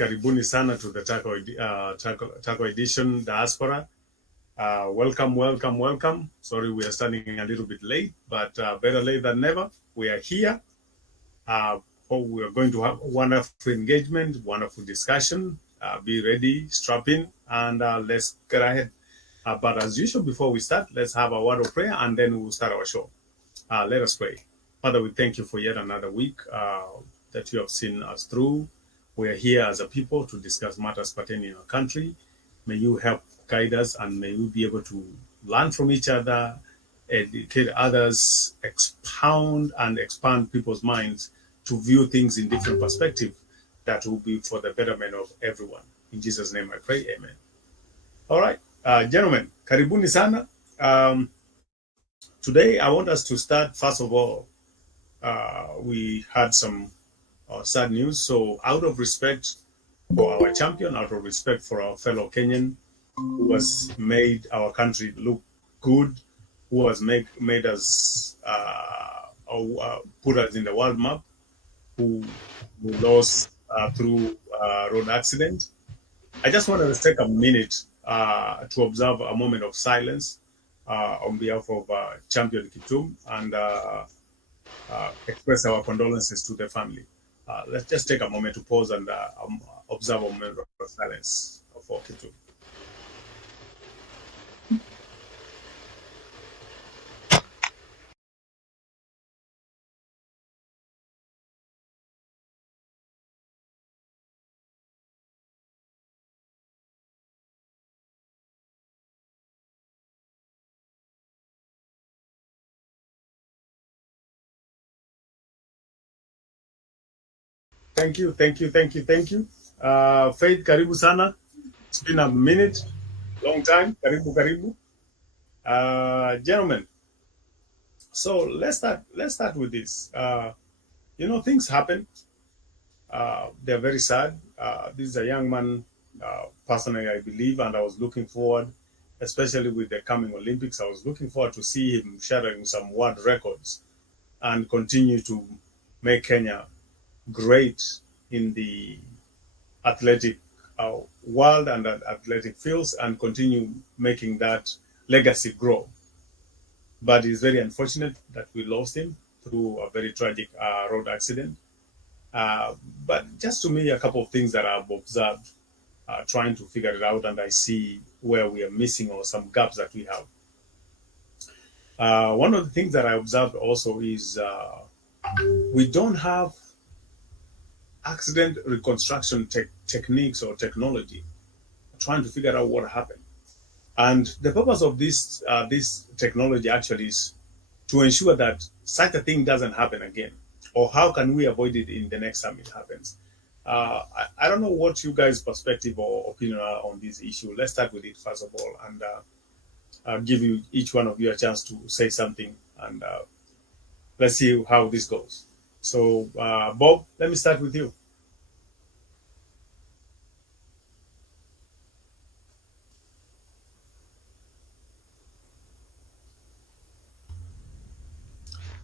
karibuni sana to the Taco Edition Diaspora. Welcome. Sorry, we are starting a little bit late, but better late than never. We are here. We are going to have wonderful engagement, wonderful discussion. Be ready, strap in, and let's get ahead. But as usual, before we start, let's have a word of prayer, and then we'll start our show. Let us pray. Father, we thank you for yet another week that you have seen us through. We are here as a people to discuss matters pertaining to our country. May you help guide us, and may we be able to learn from each other, educate others, expound and expand people's minds to view things in different perspectives that will be for the betterment of everyone. In Jesus' name I pray, amen. All right, gentlemen, karibuni sana. Today I want us to start, first of all, we had some sad news. So out of respect for our champion, out of respect for our fellow Kenyan, who has made our country look good, who has made us put us in the world map, who lost through road accident. I just wanted to take a minute to observe a moment of silence on behalf of Champion Kitum and express our condolences to the family. Let's just take a moment to pause and observe a moment of silence for Kitum. Thank you. Faith, karibu sana. It's been a minute, long time. Karibu. Gentlemen, so let's start with this. Things happen. They're very sad. This is a young man, personally, I believe, and I was looking forward, especially with the coming Olympics, I was looking forward to see him shattering some world records and continue to make Kenya great in the athletic world and athletic fields and continue making that legacy grow. But it's very unfortunate that we lost him through a very tragic road accident. But just to me, a couple of things that I've observed, trying to figure it out, and I see where we are missing or some gaps that we have. One of the things that I observed also is we don't have accident reconstruction techniques or technology, trying to figure out what happened. And the purpose of this technology actually is to ensure that such a thing doesn't happen again, or how can we avoid it in the next time it happens. I don't know what you guys' perspective or opinion are on this issue. Let's start with it first of all, and I'll give you each one of you a chance to say something, and let's see how this goes. So, Bob, let me start with you.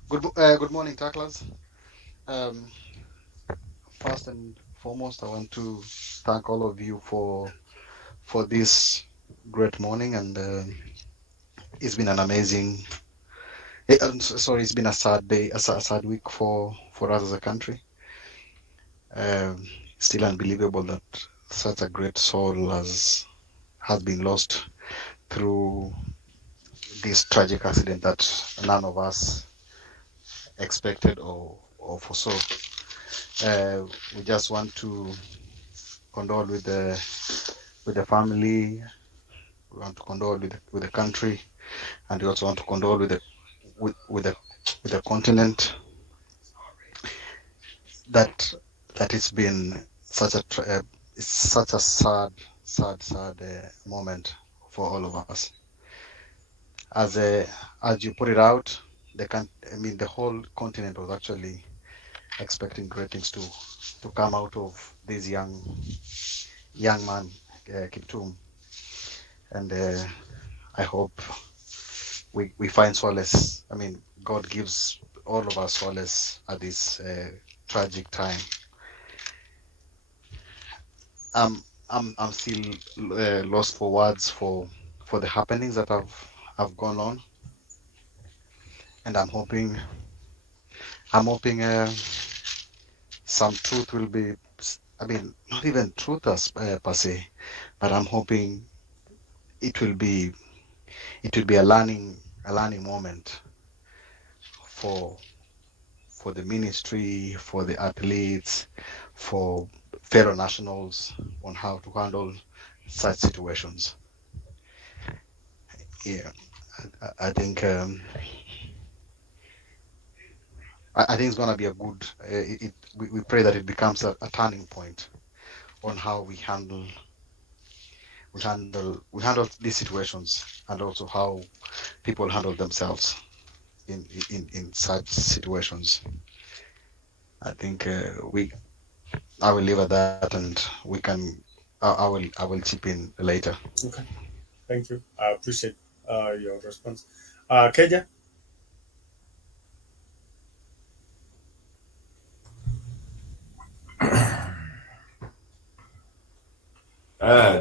Good morning, tacklers. First and foremost, I want to thank all of you for this great morning, and it's been an amazing. It's been a sad day, a sad week for us as a country. Still unbelievable that such a great soul has been lost through this tragic accident that none of us expected or foresaw. We just want to condole with the family. We want to condole with the country, and we also want to condole with the continent. That it's been such a sad moment for all of us. As you put it out, the whole continent was actually expecting great things to come out of this young man, Kiptum, and I hope we find solace. God gives all of us solace at this tragic time. I'm still lost for words for the happenings that have gone on, and I'm hoping some truth will be. I mean, not even truth as per se, but I'm hoping it will be a learning moment for the ministry, for the athletes, for fellow nationals on how to handle such situations. Yeah, I think I think it's gonna be a good. We pray that it becomes a turning point on how we handle these situations, and also how people handle themselves in such situations. I think I will leave at that, and we can. I will chip in later. Okay, thank you. I appreciate your response. Keja?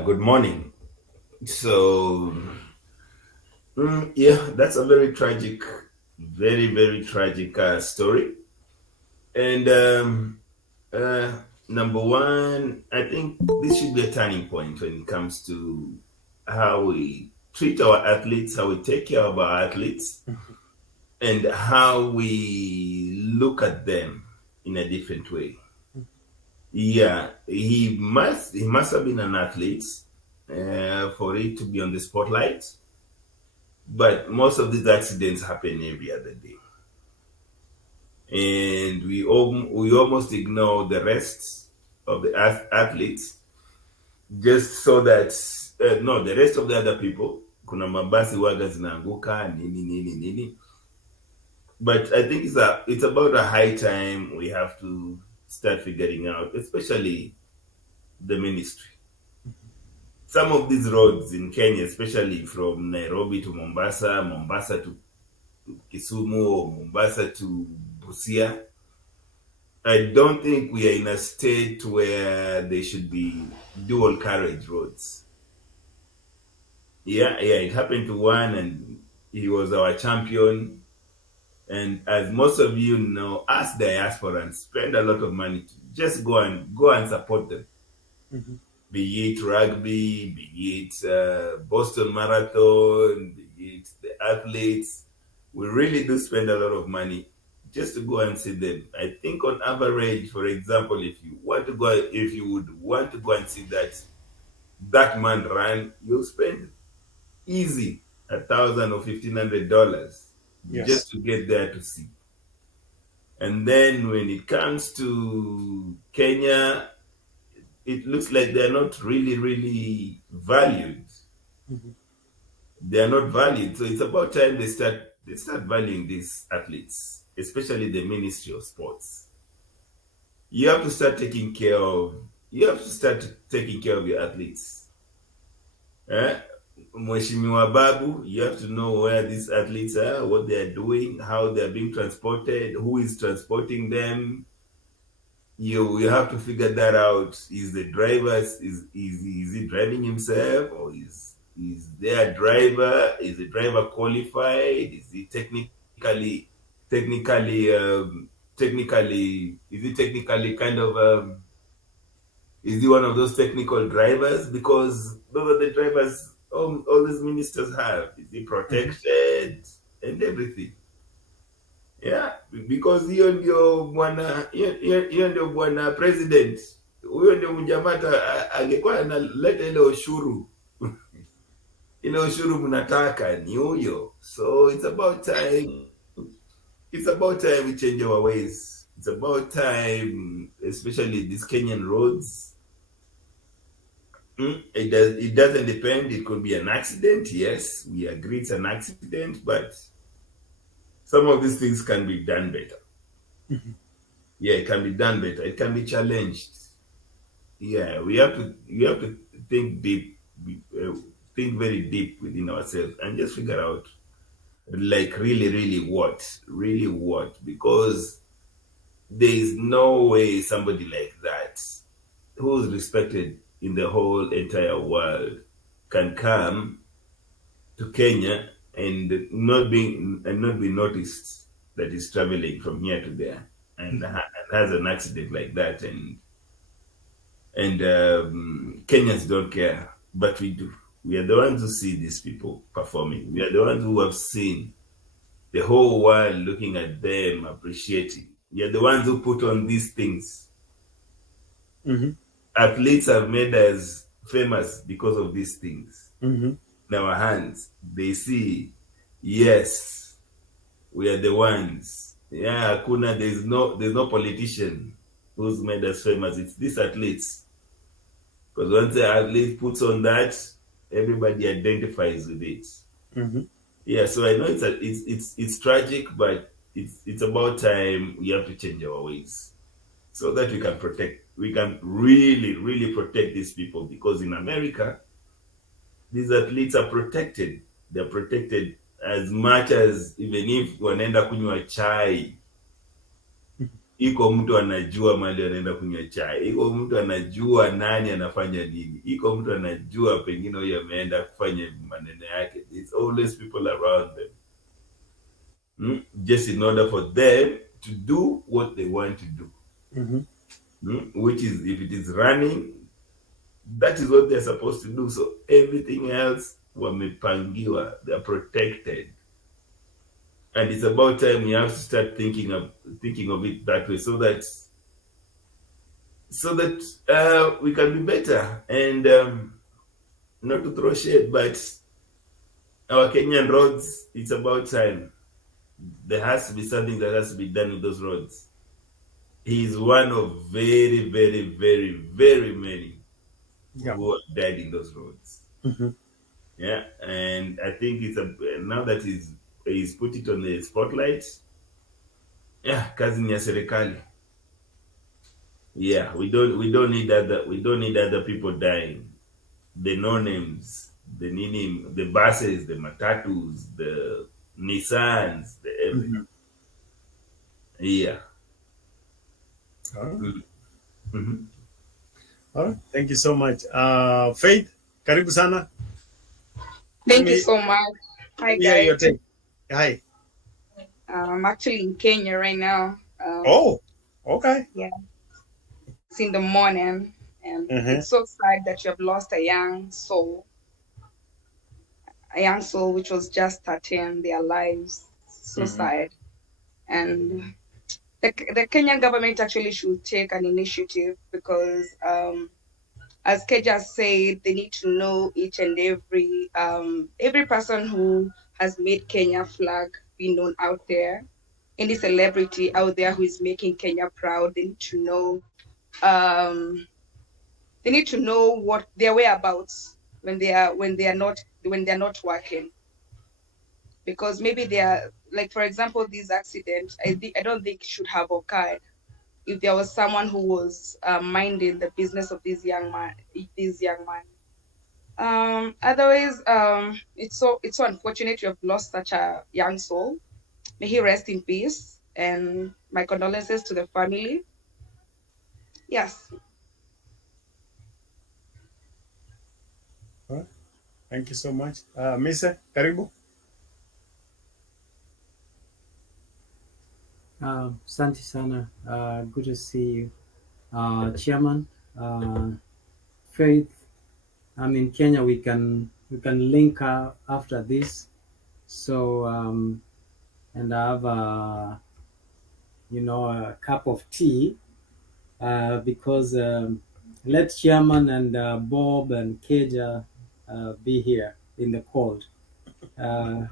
Good morning. So, yeah, that's a very tragic, very, very tragic story. And uh, number one, I think this should be a turning point when it comes to how we treat our athletes, how we take care of our athletes, and how we look at them in a different way. Yeah, he must have been an athlete for it to be on the spotlight. But most of these accidents happen every other day, and we almost ignore the rest of the athletes just so that no, the rest of the other people. Kuna mabasi waga zinaanguka nini nini nini. But I think it's about a high time we have to start figuring out, especially the ministry. Some of these roads in Kenya, especially from Nairobi to Mombasa, Mombasa to Kisumu, or Mombasa to Busia, I don't think we are in a state where they should be dual carriage roads. Yeah, it happened to one, and he was our champion. And as most of you know, us diasporans spend a lot of money to just go and support them. Mm-hmm. Be it rugby, be it Boston Marathon, be it the athletes. We really do spend a lot of money just to go and see them. I think on average, for example, if you would want to go and see that man run, you'll spend easy $1,000 or $1,500 Yes. just to get there to see. And then when it comes to Kenya, it looks like they're not really, really valued. Mm-hmm. They are not valued. So it's about time they start valuing these athletes, especially the Ministry of Sports. You have to start taking care of your athletes. Eh? Mheshimiwa Babu, you have to know where these athletes are, what they are doing, how they are being transported, who is transporting them. You have to figure that out. Is the driver is he driving himself, or is their driver? Is the driver qualified? Is he technically is he technically kind of is he one of those technical drivers? Because those are the drivers all these ministers have. Is he protected and everything? Yeah, because hiyo ndio bwana president, huyo ndio mjamata angekuwa analeta ile ushuru mnataka ni huyo. So it's about time we change our ways. It's about time, especially these Kenyan roads. It doesn't depend. It could be an accident. Yes, we agree it's an accident, but some of these things can be done better. Mm-hmm. Yeah, it can be done better. It can be challenged. Yeah, we have to think deep, think very deep within ourselves, and just figure out, like, really what, because there is no way somebody like that, who's respected in the whole entire world can come to Kenya and not be noticed that is traveling from here to there and has an accident like that, and Kenyans don't care, but we do. We are the ones who see these people performing. We are the ones who have seen the whole world looking at them, appreciating. We are the ones who put on these things. Athletes have made us famous because of these things. In our hands, they see, yes, we are the ones. Yeah, Kuna, there's no politician who's made us famous. It's these athletes. Because once the athlete puts on that, everybody identifies with it. Yeah, so I know it's tragic, but it's about time we have to change our ways so that we can really protect these people, because in America, these athletes are protected. They're protected as much as, even if wanaenda kunywa chai, iko mtu anajua mahali anaenda kunywa chai, iko mtu anajua nani anafanya nini, iko mtu anajua pengine huyo ameenda kufanya maneno yake. There's always people around them, just in order for them to do what they want to do. Which is, if it is running, that is what they're supposed to do. So everything else, wamepangiwa, they're protected. And it's about time we have to start thinking of it that way, so that we can be better. And not to throw shade, but our Kenyan roads, it's about time. There has to be something that has to be done with those roads. He is one of very, very, very, very many who have died in those roads. Yeah, and I think it's now that he's put it on the spotlight. Yeah, kazi ni ya serikali. Yeah, we don't need other people dying. The no names, the buses, the matatus, the Nissans, the everything. Yeah. All right. Thank you so much. Faith, karibu sana. Thank you so much. Hi, guys. Your take. Hi. I'm actually in Kenya right now. Oh, okay. Yeah. It's in the morning, and it's so sad that you have lost a young soul which was just starting their lives. So sad. And the Kenyan government actually should take an initiative, because as Keja said, they need to know each and every person who has made Kenya flag be known out there. Any celebrity out there who is making Kenya proud, they need to know. They need to know what their whereabouts when they are not working, because maybe they are, like, for example, this accident. I don't think it should have occurred if there was someone who was minding the business of this young man. Otherwise, it's so unfortunate you have lost such a young soul. May he rest in peace, and my condolences to the family. Yes. All right. Thank you so much. Mise, karibu. Asante sana. Good to see you. Chairman, Faith, I'm in Kenya. We can link after this. So, and I have a cup of tea, because let Chairman and Bob and Keja be here in the cold. But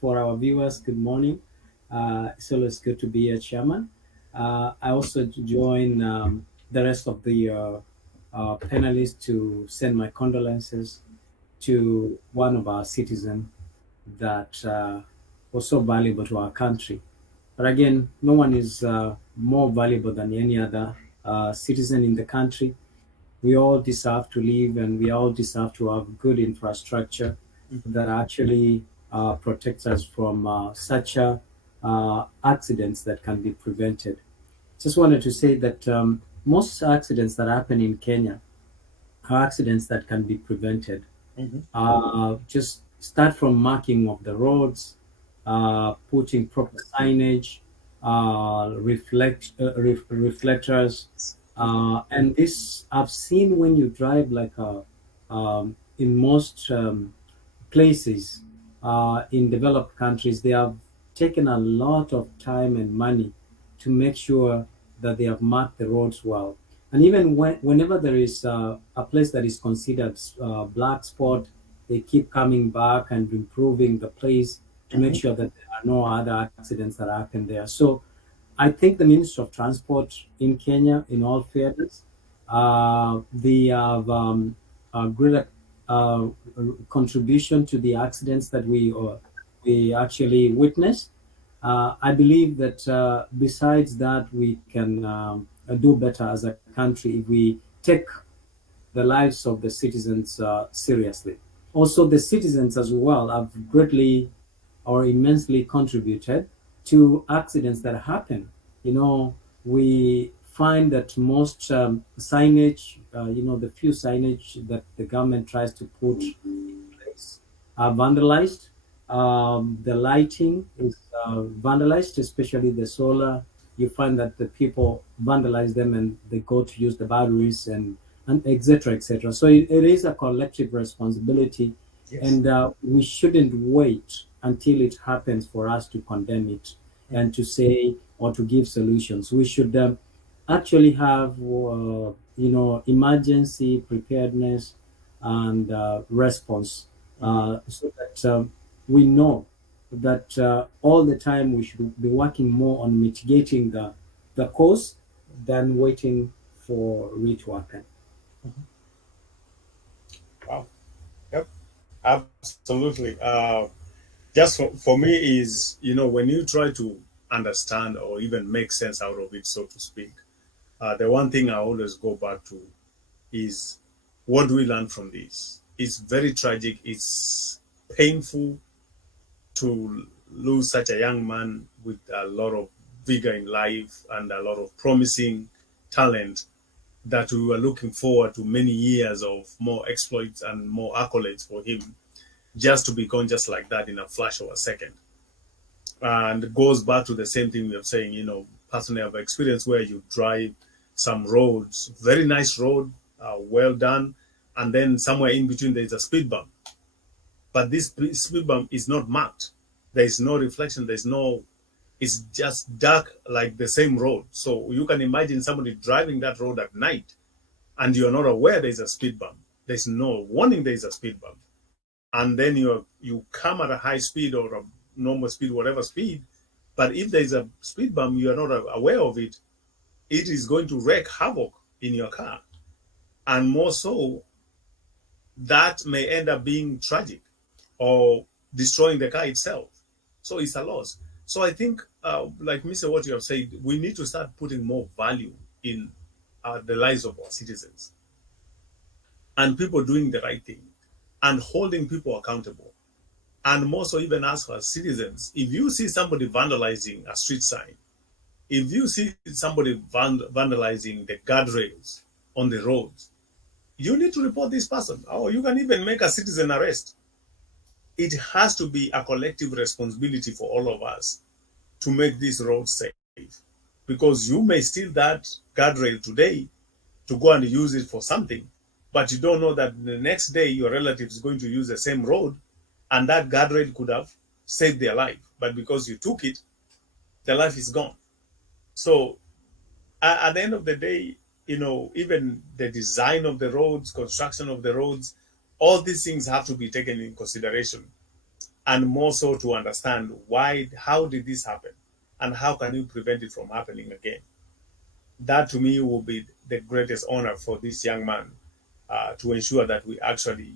for our viewers, good morning. It's always good to be here, Chairman. I also join the rest of the panelists to send my condolences to one of our citizens that was so valuable to our country. But again, no one is more valuable than any other citizen in the country. We all deserve to live, and we all deserve to have good infrastructure that actually protects us from such accidents that can be prevented. Just wanted to say that most accidents that happen in Kenya are accidents that can be prevented. Just start from marking of the roads, putting proper signage, reflectors, and this I've seen when you drive like in most places in developed countries, they have taken a lot of time and money to make sure that they have marked the roads well. And even whenever there is a place that is considered black spot, they keep coming back and improving the place to make sure that there are no other accidents that happen there. So I think the Ministry of Transport in Kenya, in all fairness, they have a great contribution to the accidents that we actually witness. I believe that besides that, we can do better as a country if we take the lives of the citizens seriously. Also, the citizens as well have greatly or immensely contributed to accidents that happen. You know, we find that most signage, the few signage that the government tries to put in place are vandalized. The lighting is vandalized, especially the solar. You find that the people vandalize them and they go to use the batteries and etc. etc. So it is a collective responsibility, and we shouldn't wait until it happens for us to condemn it and to say or to give solutions. We should actually have emergency preparedness and response, so that we know that all the time we should be working more on mitigating the cause than waiting for it to happen. Wow. Yep. Absolutely. Just for me is, when you try to understand or even make sense out of it, so to speak, the one thing I always go back to is, what do we learn from this? It's very tragic. It's painful to lose such a young man with a lot of vigor in life and a lot of promising talent, that we were looking forward to many years of more exploits and more accolades for him, just to be gone just like that in a flash of a second. And it goes back to the same thing we are saying, personally I've experienced where you drive some roads, very nice road, well done, and then somewhere in between there's a speed bump. But this speed bump is not marked. There is no reflection. It's just dark like the same road. So you can imagine somebody driving that road at night and you're not aware there's a speed bump. There's no warning there's a speed bump. And then you come at a high speed or a normal speed, whatever speed. But if there's a speed bump, you are not aware of it, it is going to wreak havoc in your car. And more so, that may end up being tragic or destroying the car itself. So it's a loss. So I think, like Mr. What you have said, we need to start putting more value in the lives of our citizens and people doing the right thing and holding people accountable. And more so, even as for citizens, if you see somebody vandalizing a street sign, if you see somebody vandalizing the guardrails on the roads, you need to report this person, or you can even make a citizen arrest. It has to be a collective responsibility for all of us to make these roads safe. Because you may steal that guardrail today to go and use it for something, but you don't know that the next day your relative is going to use the same road, and that guardrail could have saved their life. But because you took it, their life is gone. So at the end of the day, even the design of the roads, construction of the roads, all these things have to be taken in consideration, and more so to understand how did this happen, and how can you prevent it from happening again. That to me will be the greatest honor for this young man, to ensure that we actually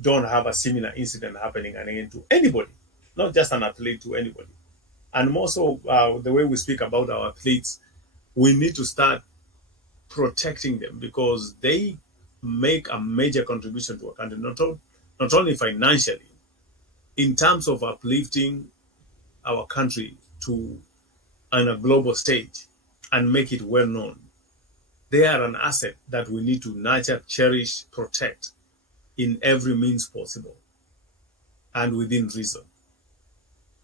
don't have a similar incident happening again to anybody, not just an athlete, to anybody. And more so, the way we speak about our athletes, we need to start protecting them, because they make a major contribution to a country, not only financially, in terms of uplifting our country to on a global stage and make it well known. They are an asset that we need to nurture, cherish, protect in every means possible and within reason.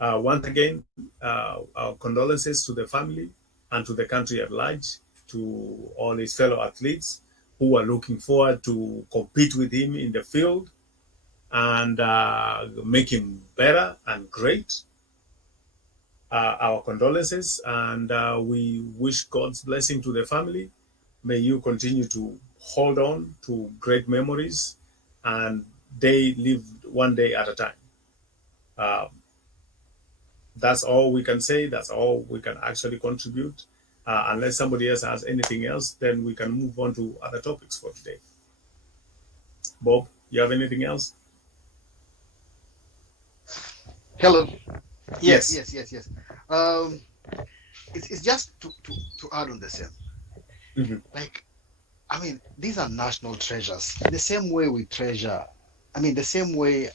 Once again, our condolences to the family and to the country at large, to all his fellow athletes who are looking forward to compete with him in the field and make him better and great. Our condolences, and we wish God's blessing to the family. May you continue to hold on to great memories, and they live one day at a time. That's all we can say. That's all we can actually contribute. Unless somebody else has anything else, then we can move on to other topics for today. Bob, you have anything else? Hello. Yes. Yes. It's just to add on the same. Mhm. Like, I mean, these are national treasures. The same way we treasure, the same way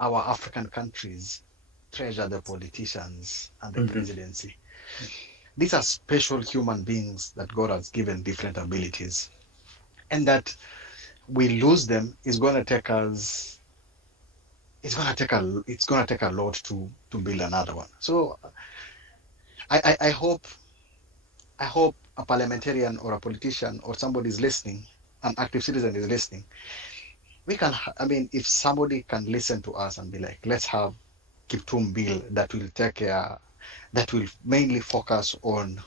our African countries treasure the politicians and the presidency. These are special human beings that God has given different abilities. And that we lose them is going to take us, it's going to take a lot to build another one. So I hope a parliamentarian or a politician or somebody is listening, an active citizen is listening. We can, if somebody can listen to us and be like, let's have Kiptum bill that will take care, that will mainly focus on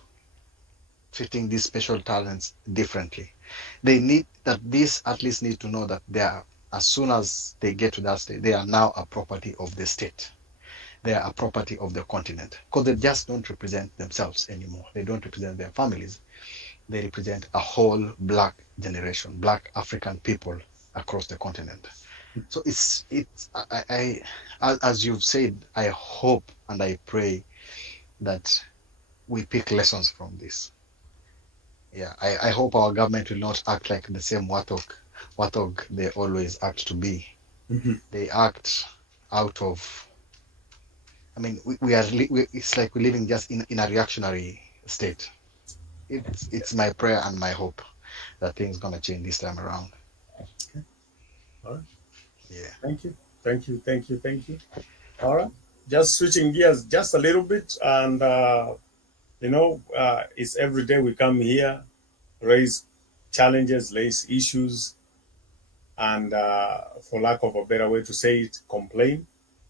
treating these special talents differently. They need that, these athletes need to know that they are, as soon as they get to that state, they are now a property of the state. They are a property of the continent, because they just don't represent themselves anymore. They don't represent their families. They represent a whole black generation, black African people across the continent. So I as you've said, I hope and I pray that we pick lessons from this. Yeah, I hope our government will not act like the same watog they always act to be. They act out of, it's like we're living just in a reactionary state. It's my prayer and my hope that things gonna change this time around. Okay. All right. Yeah. Thank you. All right. Just switching gears just a little bit, and it's every day we come here, raise challenges, raise issues, and for lack of a better way to say it, complain.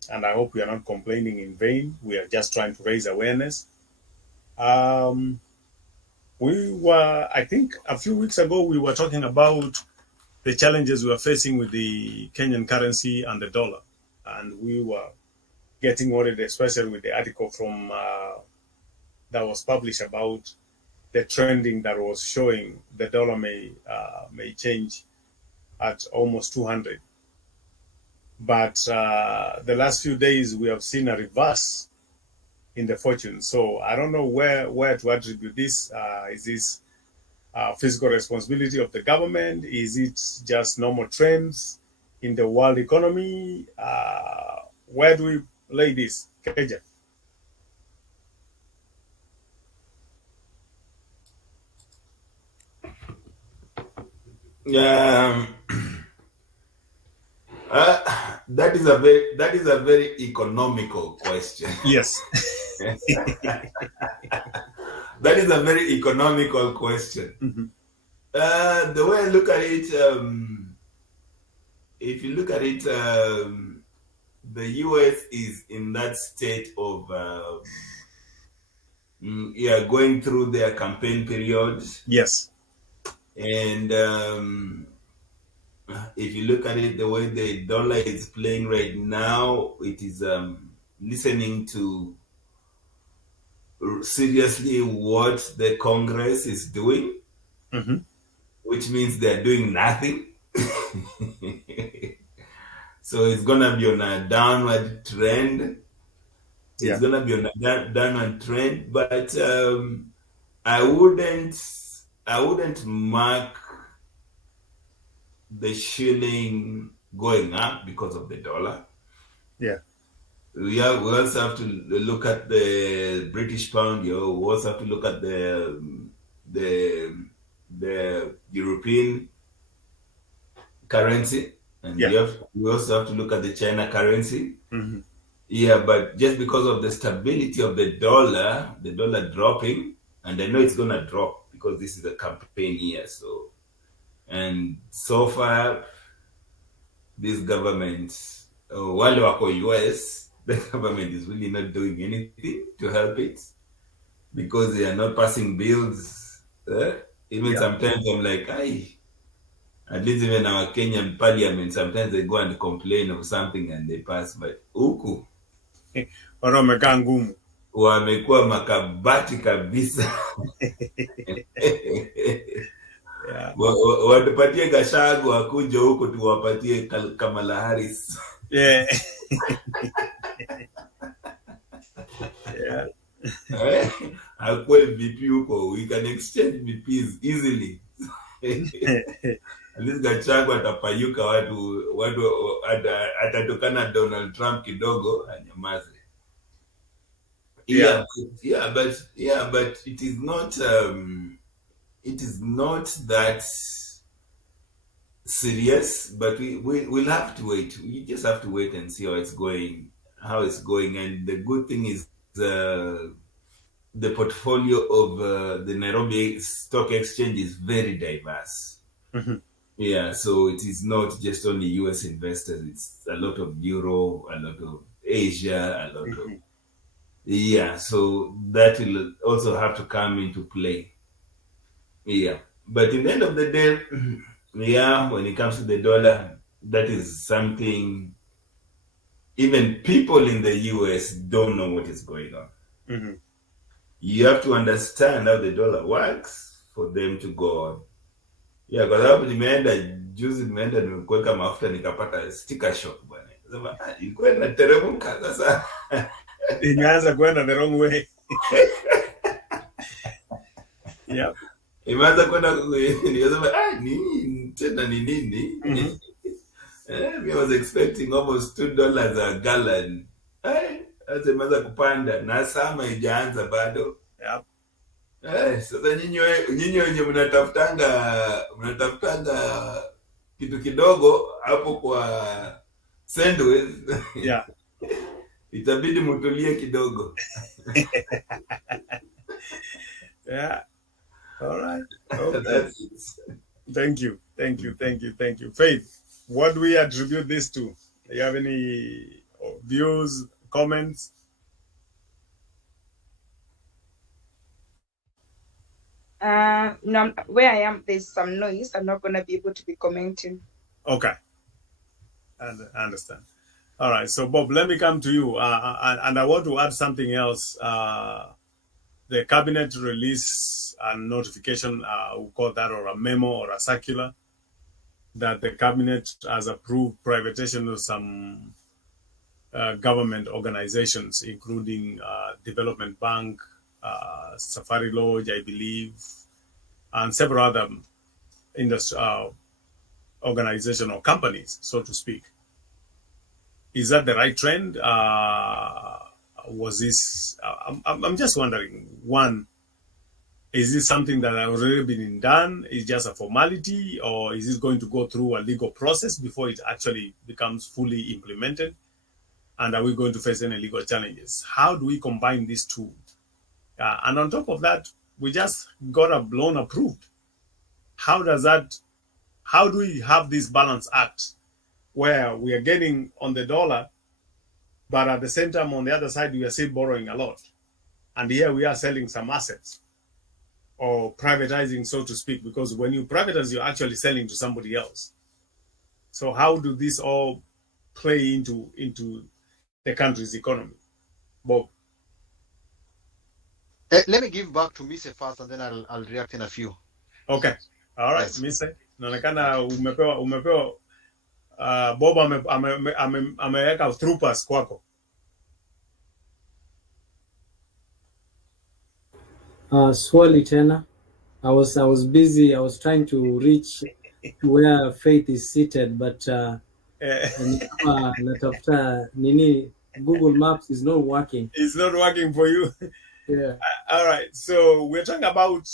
And I hope we are not complaining in vain. We are just trying to raise awareness. I think a few weeks ago, we were talking about the challenges we were facing with the Kenyan currency and the dollar. And we were getting worried, especially with the article from that was published about the trending that was showing the dollar may change at almost 200. But the last few days, we have seen a reverse in the fortune. So I don't know where to attribute this. Is this fiscal responsibility of the government? Is it just normal trends in the world economy? Where do we lay this, Keja? That is a very economical question. Yes. That is a very economical question. The way I look at it, if you look at it, the US is in that state of going through their campaign period. Yes. And if you look at it, the way the dollar is playing right now, it is listening to seriously what the Congress is doing, which means they're doing nothing. So it's gonna be on a downward trend. It's gonna be on a downward trend, but I wouldn't mark the shilling going up because of the dollar. Yeah. We also have to look at the British pound. We also have to look at the the European currency, and Yeah. we also have to look at the China currency. Mm-hmm. Yeah, but just because of the stability of the dollar dropping, and I know it's gonna drop because this is a campaign year, so, and so far this government, while wako US, the government is really not doing anything to help it because they are not passing bills. Even sometimes I'm like, at least even our Kenyan parliament, sometimes they go and complain of something and they pass, but huku Wamekaa ngumu. wamekuwa makabati kabisa. Yeah. Watupatie Gashagu akuja huko tuwapatie Kamala Harris. Yeah. Yeah. Akuwe VP huko, we can exchange VPs easily. At least Gashagu atapayuka watu atatokana Donald Trump kidogo anyamaze. Yeah. But it is not that serious, but we'll have to wait. We just have to wait and see how it's going. And the good thing is the portfolio of the Nairobi Stock Exchange is very diverse. Mm-hmm. Yeah, so it is not just only US investors. It's a lot of Euro, a lot of Asia, a lot of... Yeah, so that will also have to come into play. Yeah, but in the end of the day, when it comes to the dollar, that is something even people in the US don't know what is going on. Mm-hmm. You have to understand how the dollar works for them to go on. Yeah, kwa sababu juzi nimeenda nimekuweka mafuta nikapata sticker shock bwana. Sema ilikuwa inateremka sasa. Imeanza kwenda the wrong way. Yeah. Imeanza kwenda nikasema nini tena ni nini? I was expecting almost $2 a gallon. Sasa imeanza kupanda na sama haijaanza bado. Yeah. Sasa nyinyi wenye mnatafutanga kitu kidogo hapo kwa sandwich. Yeah. Itabidi mtulie kidogo. Yeah. All right. Okay. That's it. Thank you. Faith, what do we attribute this to? Do you have any views, comments? No, where I am, there's some noise. I'm not going to be able to be commenting. Okay. I understand. All right. So, Bob, let me come to you. And I want to add something else. The cabinet release a notification, we'll call that, or a memo or a circular, that the cabinet has approved privatization of some government organizations, including Development Bank, Safari Lodge, I believe, and several other industry organizations or companies, so to speak. Is that the right trend? Was this? I'm just wondering. One, is this something that has already been done? Is just a formality, or is it going to go through a legal process before it actually becomes fully implemented? And are we going to face any legal challenges? How do we combine these two? And on top of that, we just got a loan approved. How do we have this balance act where we are getting on the dollar, but at the same time, on the other side, we are still borrowing a lot. And here we are selling some assets or privatizing, so to speak, because when you privatize, you're actually selling to somebody else. So how do this all play into the country's economy? Bob? Let me give back to Mise first, and then I'll react in a few. Okay. All right, yes. Mise, naonekana umepewa Bob ameweka troopers kwako. Swali tena. I was busy. I was trying to reach where Faith is seated, but natafuta nini, Google Maps is not working. It's not working for you. Yeah. All right. So we're talking about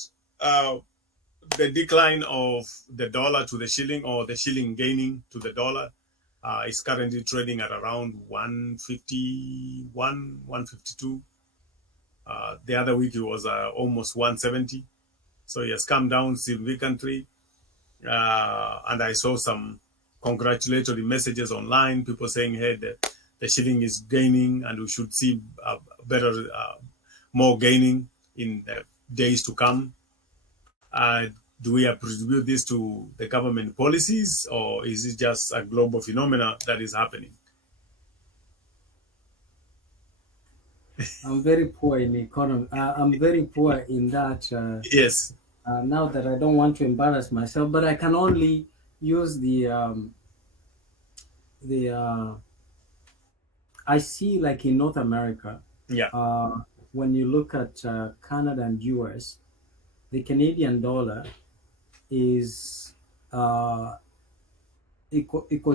the decline of the dollar to the shilling, or the shilling gaining to the dollar, is currently trading at around 151, 152. The other week it was almost 170. So it has come down significantly. And I saw some congratulatory messages online, people saying, hey, the shilling is gaining and we should see better, more gaining in the days to come. Do we attribute this to the government policies, or is it just a global phenomena that is happening? I'm very poor in economy. I'm very poor in that. Yes. Now that I don't want to embarrass myself, but I can only use I see, like in North America, Yeah. When you look at Canada and US, the Canadian dollar is iko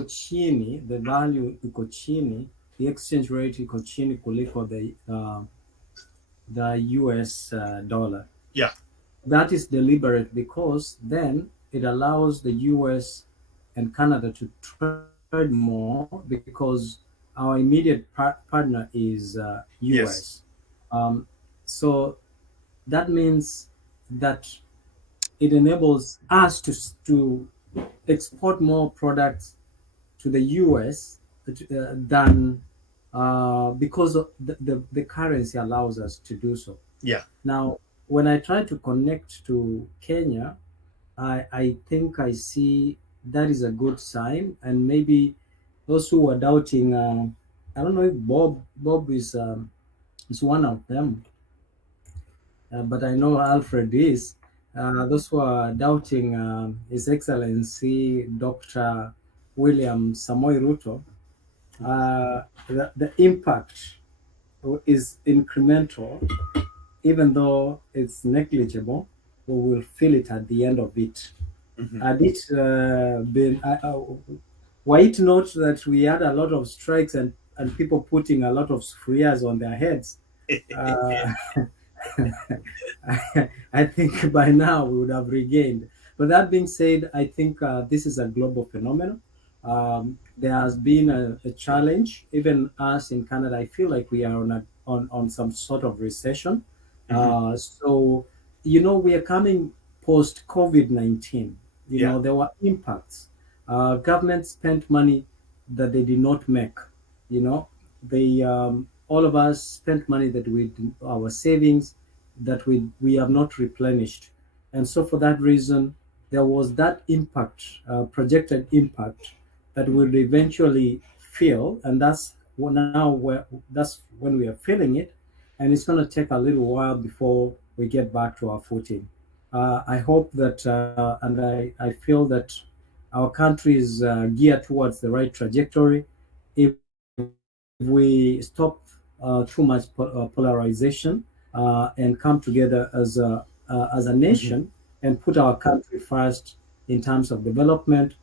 chini, the value iko chini, the exchange rate iko chini kuliko the US dollar. Yeah. That is deliberate because then it allows the US and Canada to trade more, because our immediate partner is US. Yes. So that means that it enables us to export more products to the US than because of the currency allows us to do so. Yeah. Now, when I try to connect to Kenya, I think I see that is a good sign, and maybe those who are doubting, I don't know if Bob is one of them, but I know Alfred is. Those who are doubting His Excellency Dr. William Samoei Ruto, the impact is incremental, even though it's negligible. We will feel it at the end of it. Had it been, were it not that we had a lot of strikes and people putting a lot of sufurias on their heads, I think by now we would have regained. But that being said, I think this is a global phenomenon. There has been a challenge. Even us in Canada, I feel like we are on some sort of recession. So, we are coming post COVID-19. There were impacts. Government spent money that they did not make. They all of us spent money that our savings that we have not replenished, and so for that reason, there was that impact, projected impact that will eventually feel, and that's when we are feeling it, and it's going to take a little while before we get back to our footing. I hope that, and I feel that our country is geared towards the right trajectory. If we stop too much polarization and come together as a nation and put our country first in terms of development,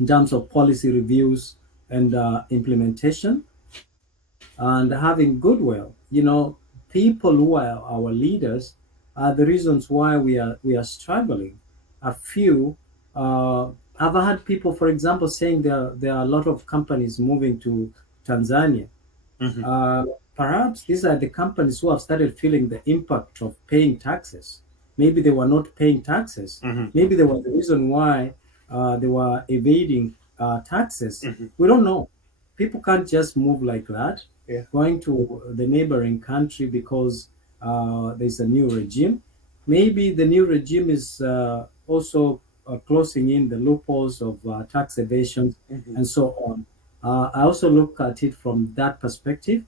in terms of policy reviews and implementation, and having goodwill. People who are our leaders are the reasons why we are struggling. A few, I've had people, for example, saying there are a lot of companies moving to Tanzania. Perhaps these are the companies who have started feeling the impact of paying taxes. Maybe they were not paying taxes. Maybe there was a reason why they were evading taxes. We don't know. People can't just move like that, going to the neighboring country because there's a new regime. Maybe the new regime is also closing in the loopholes of tax evasion and so on. I also look at it from that perspective.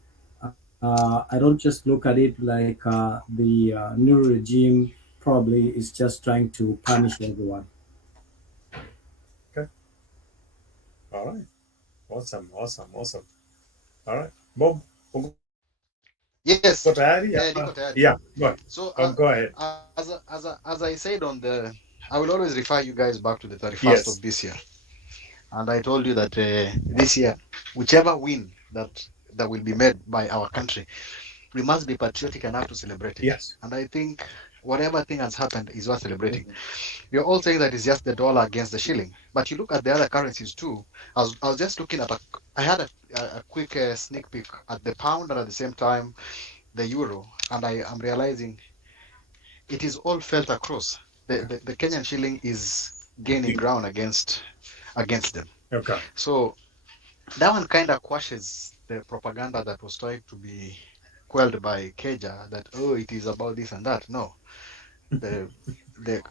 I don't just look at it like the new regime probably is just trying to punish everyone. Okay. All right. Awesome. All right. Bob. Yes. Niko tayari? Niko tayari. Yeah. Go ahead. So go ahead. As I said I will always refer you guys back to the 31st of this year. And I told you that this year, whichever win that will be made by our country, we must be patriotic enough to celebrate it. Yes. And I think whatever thing has happened is worth celebrating. You're all saying that it's just the dollar against the shilling, but you look at the other currencies too. I was just looking at I had a quick sneak peek at the pound and at the same time the euro, and I am realizing it is all felt across. The Kenyan shilling is gaining ground against them. Okay. So that one kind of quashes the propaganda that was trying to be quelled by Keja that, oh, it is about this and that. No, the the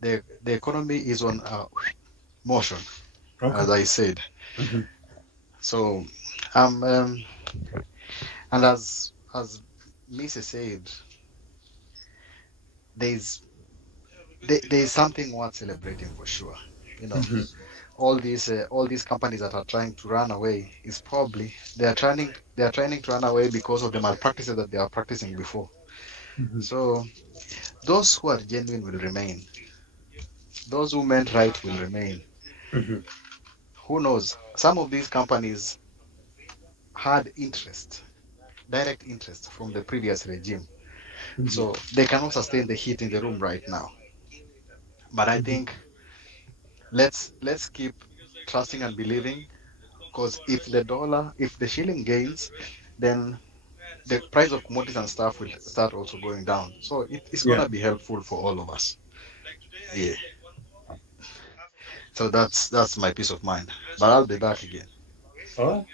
the the economy is on motion, as I said. So and as Mrs. said, there's something worth celebrating for sure. You know, all these companies that are trying to run away is probably they are trying to run away because of the malpractices that they are practicing before. So those who are genuine will remain. Those who meant right will remain. Who knows? Some of these companies had direct interest from the previous regime. So they cannot sustain the heat in the room right now. But I think let's keep trusting and believing, because if the shilling gains, then the price of commodities and stuff will start also going down. So it's gonna be helpful for all of us. Yeah. So that's my peace of mind. But I'll be back again. All right.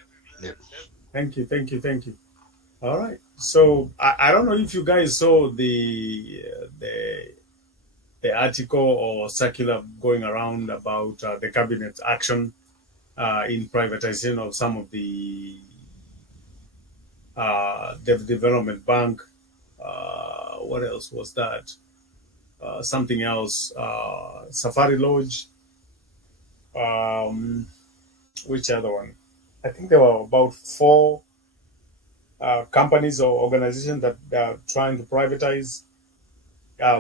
Yeah. Thank you. All right. So I don't know if you guys saw the article or circular going around about the cabinet's action in privatization of some of the development bank. What else was that? Something else. Safari Lodge. Which other one? I think there were about 4 companies or organizations that are trying to privatize.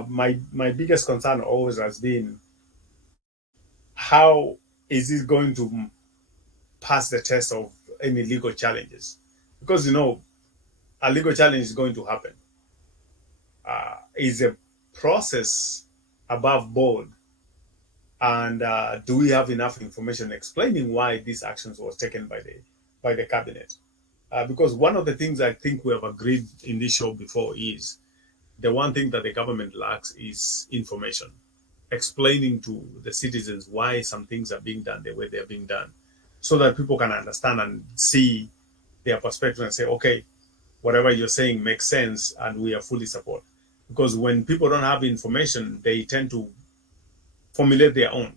My biggest concern always has been, how is it going to pass the test of any legal challenges? Because a legal challenge is going to happen. Is a process above board, and do we have enough information explaining why these actions was taken by the cabinet? Because one of the things I think we have agreed in this show before is the one thing that the government lacks is information, explaining to the citizens why some things are being done the way they're being done, so that people can understand and see their perspective and say, okay, whatever you're saying makes sense and we are fully support. Because when people don't have information, they tend to formulate their own.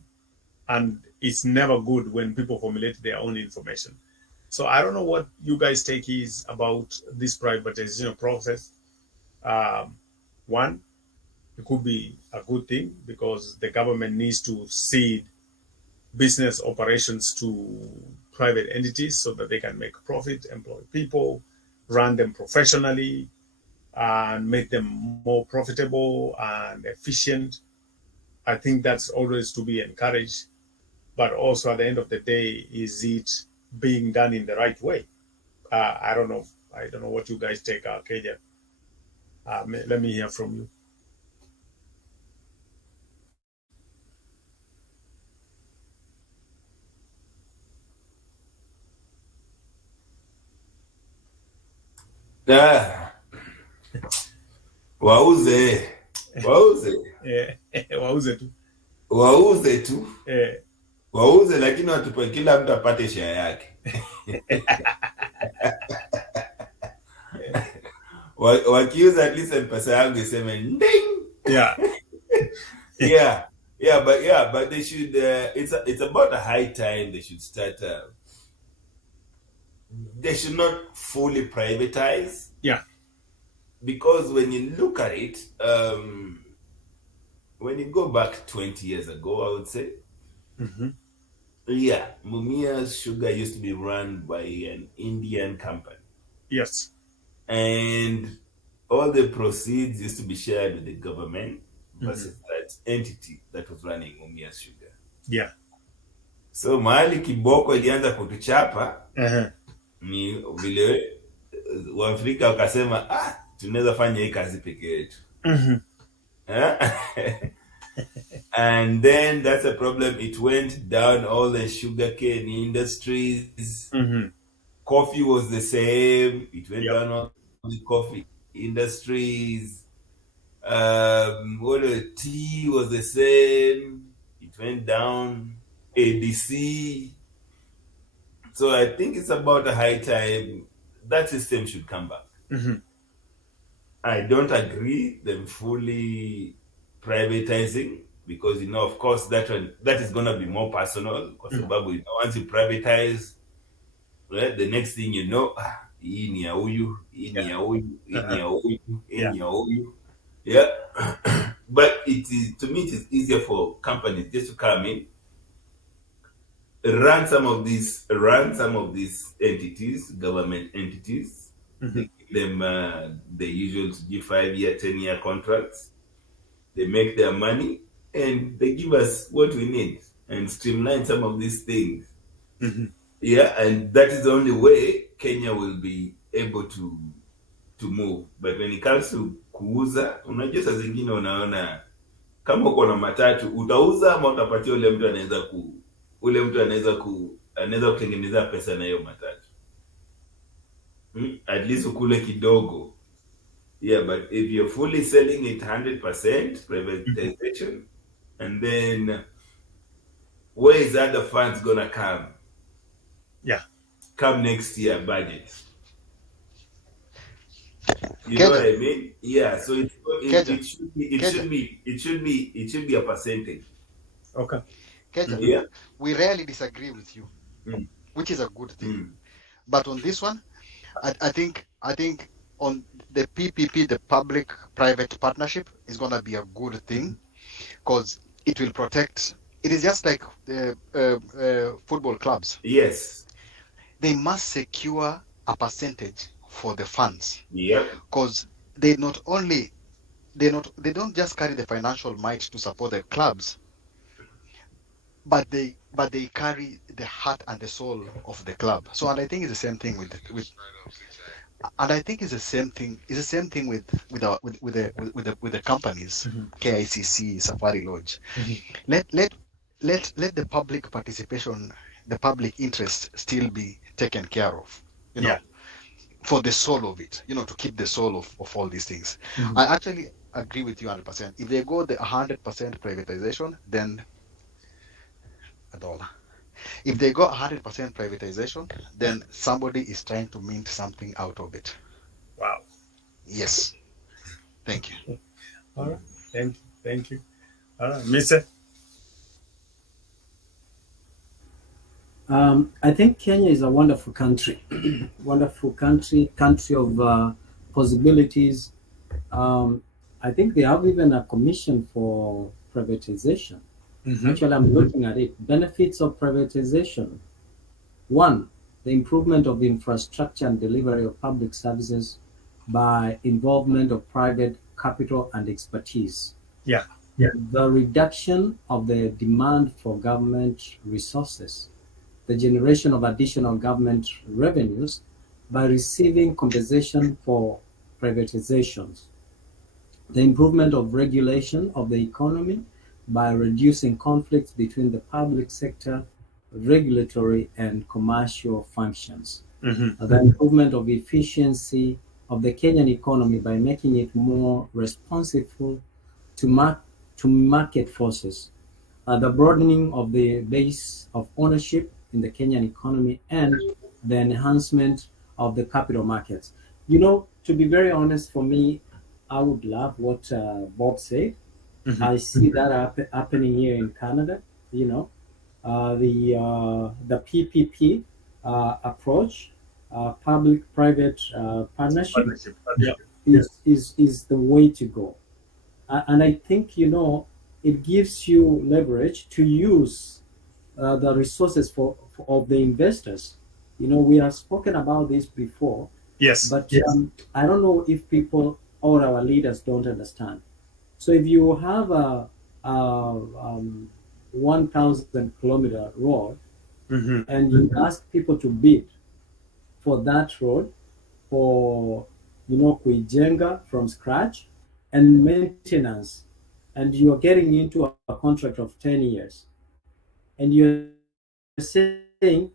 And it's never good when people formulate their own information. So I don't know what you guys take is about this privatization process. One, it could be a good thing because the government needs to cede business operations to private entities so that they can make profit, employ people, run them professionally, and make them more profitable and efficient. I think that's always to be encouraged. But also at the end of the day, is it being done in the right way? I don't know. I don't know what you guys take, Keja. Let me hear from you. Wauze Wauze tu. Wauze tu. Wauze, lakini watupe kila mtu apate share yake. Wakiuza at least pesa yangu iseme nding. But they should it's about a high time they should start they should not fully privatize. Because when you look at it, when you go back 20 years ago, I would say, Mumia's Sugar used to be run by an Indian company. Yes. And all the proceeds used to be shared with the government versus that entity that was running Mumia's Sugar. Yeah. So mahali kiboko ilianza kutuchapa, ni vile Waafrika wakasema, tunaweza fanya hii kazi peke yetu. Mhm. And then that's a problem. It went down all the sugarcane industries. Mhm. Coffee was the same. It went Yep. down all the coffee industries. What tea was the same. It went down. ADC. So I think it's about a high time that system should come back. Mhm. I don't agree them fully privatizing because of course that is gonna be more personal because once you privatize, right, the next thing you know, hii ni ya huyu, hii ni ya huyu, hii ni ya huyu, hii ni ya huyu. Yeah. But to me it is easier for companies just to come in, run some of these entities, government entities. They give them the usual G5-year, 10-year contracts. They make their money and they give us what we need and streamline some of these things. Yeah, and that is the only way Kenya will be able to move. But when it comes to kuuza, unajua saa zingine unaona kama uko na matatu utauza ama utapatia ule mtu anaweza kutengeneza pesa na hiyo matatu. At least ukule kidogo. Yeah, but if you're fully selling it 100% privatization, and then where is other funds gonna come? Yeah, come next year budget. You know what I mean? Yeah. So it should be a percentage. Okay. Yeah. We rarely disagree with you, which is a good thing. But on this one, I think on the PPP, the public-private partnership, is going to be a good thing because it will protect. It is just like the football clubs. Yes. They must secure a percentage for the funds. Yeah. Because they don't just carry the financial might to support the clubs, but they carry the heart and the soul of the club. So, and I think it's the same thing with the companies, KICC, Safari Lodge. Let the public participation, the public interest still be taken care of, for the soul of it, to keep the soul of all these things. I actually agree with you 100%. If they go the 100% privatization, then $1. If they go 100% privatization, then somebody is trying to mint something out of it. Wow. Yes. Thank you. All right. Thank you. All right, Mr. I think Kenya is a wonderful country, country of possibilities. I think they have even a commission for privatization. Actually, I'm looking at it. Benefits of privatization. 1, the improvement of infrastructure and delivery of public services by involvement of private capital and expertise. Yeah. The reduction of the demand for government resources. The generation of additional government revenues by receiving compensation for privatizations. The improvement of regulation of the economy by reducing conflicts between the public sector, regulatory, and commercial functions. The improvement of efficiency of the Kenyan economy by making it more responsive to market forces. The broadening of the base of ownership in the Kenyan economy and the enhancement of the capital markets. To be very honest, for me, I would love what Bob said. I see that happening here in Canada. The PPP approach, public-private partnership, is the way to go. And I think it gives you leverage to use the resources of the investors. We have spoken about this before. Yes. But I don't know if people or our leaders don't understand. So if you have a 1,000-kilometer road, and you ask people to bid for that road for kuijenga from scratch, and maintenance, and you're getting into a contract of 10 years, and you're saying,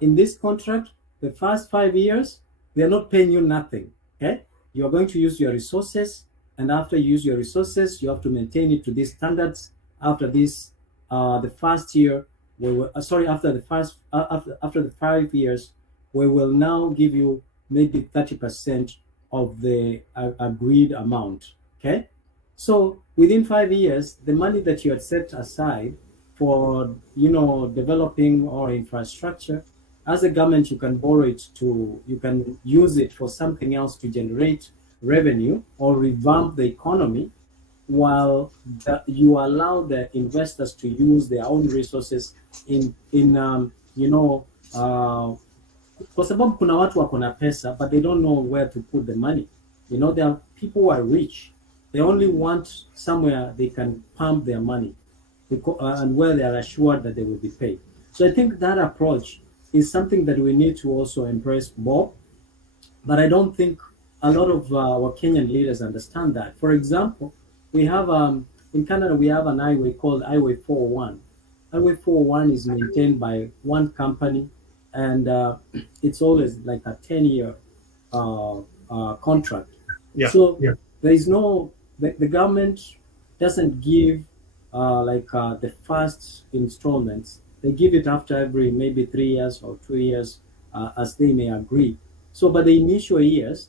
in this contract, the first 5 years, they're not paying you nothing. Okay, you're going to use your resources, and after you use your resources, you have to maintain it to these standards. After this, the first year, after the 5 years, we will now give you maybe 30% of the agreed amount. Okay, so within 5 years, the money that you had set aside for developing or infrastructure, as a government, you can use it for something else to generate revenue or revamp the economy, while you allow the investors to use their own resources kwa sababu kuna watu wako na pesa but they don't know where to put the money. There are people who are rich, they only want somewhere they can pump their money, and where they are assured that they will be paid. So I think that approach is something that we need to also embrace more. But I don't think a lot of our Kenyan leaders understand that. For example, we have in Canada, we have an highway called Highway 401. Highway 401 is maintained by one company, and it's always like a 10-year contract. So there is the government doesn't give the first installments. They give it after every maybe 3 years or 2 years, as they may agree. So, but the initial years,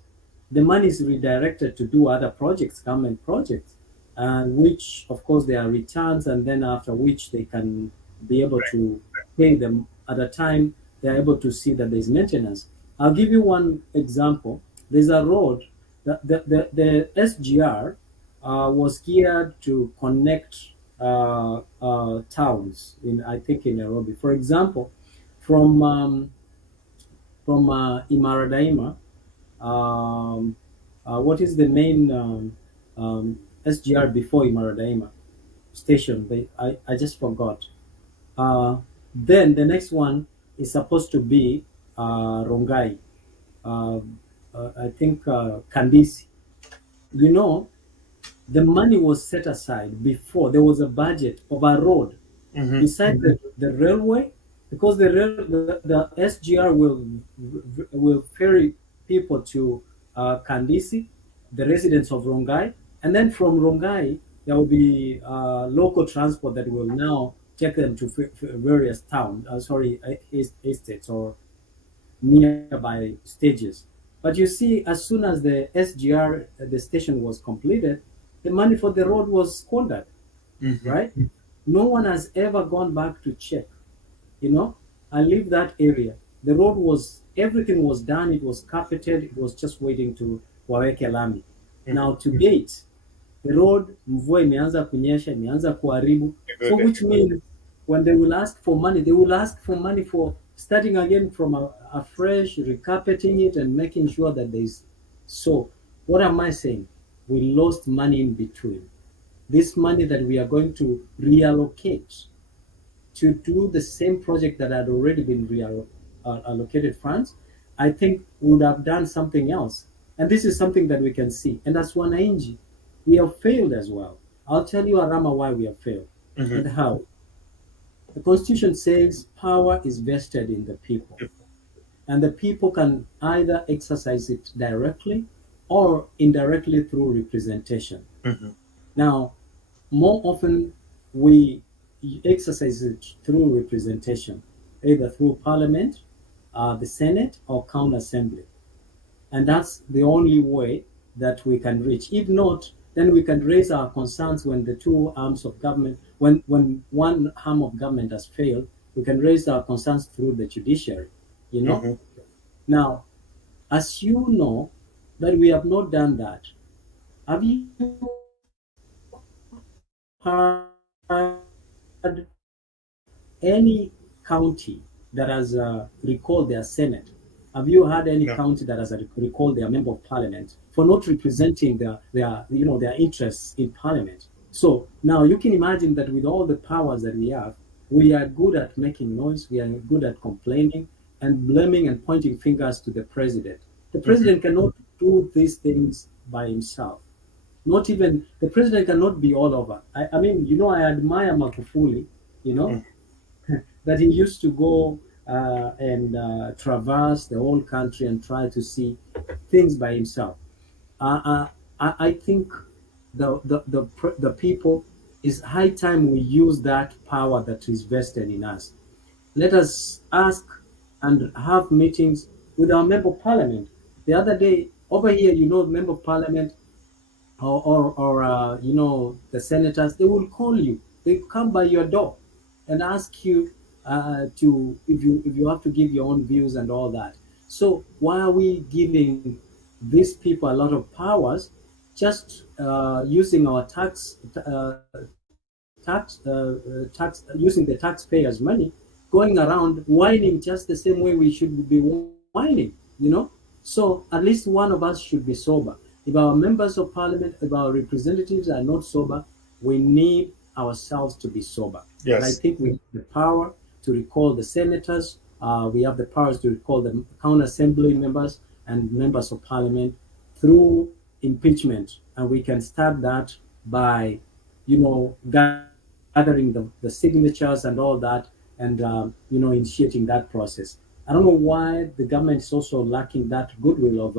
the money is redirected to do other projects, government projects, which, of course, there are returns, and then after which they can be able to pay them at a time they're able to see that there's maintenance. I'll give you one example. There's a road, the SGR was geared to connect towns I think in Nairobi. For example, from Imaradaima, what is the main SGR before Imaradaima station? I just forgot. Then the next one is supposed to be Rongai. I think Kandisi. The money was set aside before. There was a budget of a road beside the railway, because the SGR will ferry people to Kandisi, the residents of Rongai, and then from Rongai there will be local transport that will now take them to various towns, estates or nearby stages. But you see, as soon as the SGR, the station was completed, the money for the road was squandered, right? No one has ever gone back to check. I live that area. The road everything was done. It was carpeted. It was just waiting to waweke lami. Now to date, the road, mvua imeanza kunyesha, imeanza kuharibu. So which means when they will ask for money, they will ask for money for starting again from a fresh, recarpeting it and making sure that there's. So what am I saying? We lost money in between. This money that we are going to reallocate to do the same project that had already been allocated funds, I think we would have done something else. And this is something that we can see. And as wananchi, we have failed as well. I'll tell you, ARAMA, why we have failed and how. The Constitution says power is vested in the people, and the people can either exercise it directly or indirectly through representation. Now, more often we exercise it through representation, either through Parliament, the Senate, or County Assembly. And that's the only way that we can reach. If not, then we can raise our concerns when the two arms of government, when one arm of government has failed, we can raise our concerns through the judiciary, Now, as you know, that we have not done that. Have you heard any county that has recalled their Senate? Have you heard any county that has recalled their member of parliament for not representing their interests in parliament? So now you can imagine that with all the powers that we have, we are good at making noise, we are good at complaining and blaming and pointing fingers to the president. The president cannot do these things by himself. Not even the president cannot be all over. I mean, I admire Magufuli, that he used to go and traverse the whole country and try to see things by himself. I think the people, is high time we use that power that is vested in us. Let us ask and have meetings with our member of parliament. The other day over here, member of parliament or the senators, they will call you. They come by your door and ask you to if you have to give your own views and all that. So why are we giving these people a lot of powers, just using our tax using the taxpayers' money, going around whining just the same way we should be whining. So at least one of us should be sober. If our members of parliament, if our representatives are not sober, we need ourselves to be sober. Yes. And I think we have the power to recall the senators. We have the powers to recall the county assembly members and members of parliament through impeachment. And we can start that by, gathering the signatures and all that, and initiating that process. I don't know why the government is also lacking that goodwill of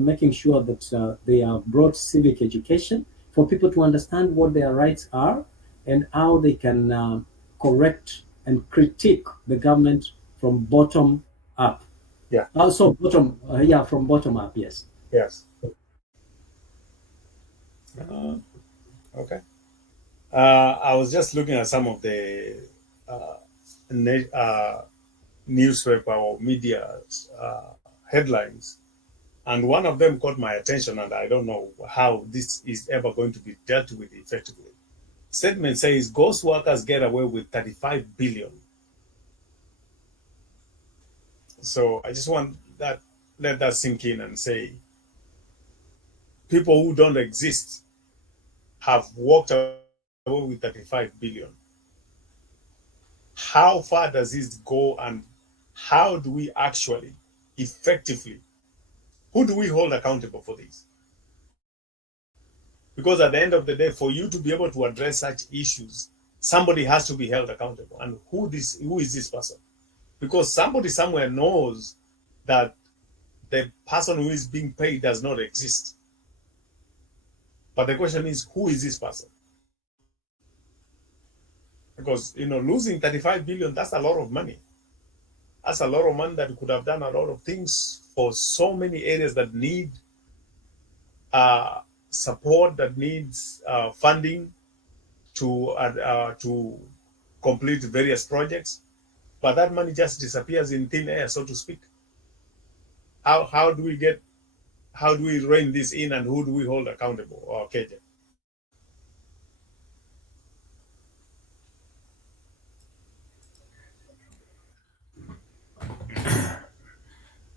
making sure that they have brought civic education for people to understand what their rights are and how they can correct and critique the government from bottom up. Yeah. Also from bottom up. Yes. Yes. Okay. I was just looking at some of the newspaper or media headlines, and one of them caught my attention, and I don't know how this is ever going to be dealt with effectively. Statement says ghost workers get away with 35 billion. So I just let that sink in and say, people who don't exist have walked away with 35 billion. How far does this go, and how do we actually effectively, who do we hold accountable for this? Because at the end of the day, for you to be able to address such issues, somebody has to be held accountable. And who is this person? Because somebody somewhere knows that the person who is being paid does not exist. But the question is, who is this person? Because, losing 35 billion, that's a lot of money. That's a lot of money that could have done a lot of things for so many areas that need support, that needs funding to complete various projects. But that money just disappears in thin air, so to speak. How do we rein this in, and who do we hold accountable? Or KJ?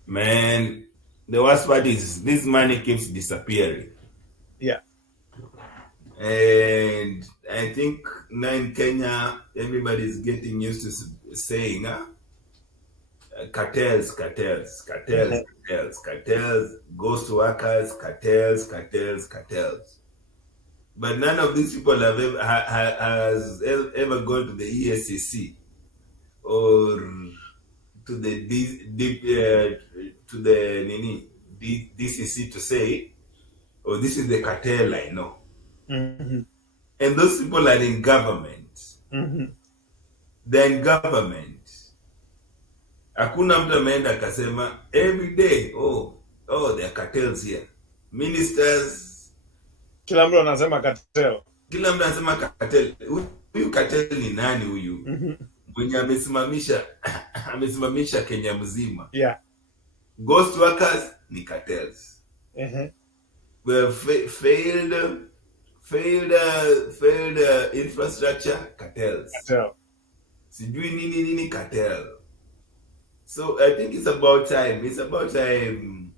Man, the worst part is this money keeps disappearing. Yeah. And I think now in Kenya, everybody's getting used to saying, cartels, ghost workers, cartels. But none of these people have has ever gone to the ESCC or to the DCC to say, oh, this is the cartel I know. Mm-hmm. And those people are in government. Mm-hmm. They're in government. Hakuna mtu ameenda akasema every day, oh, there are cartels here. Ministers. Kila mtu anasema cartel. Kila mtu anasema cartel. Huyu cartel ni nani huyu? Mwenye amesimamisha Kenya mzima. Yeah. Ghost workers ni cartels. Uh-huh. We have failed infrastructure, cartels. Cartel. Sijui nini cartel. So I think it's about time. It's about time,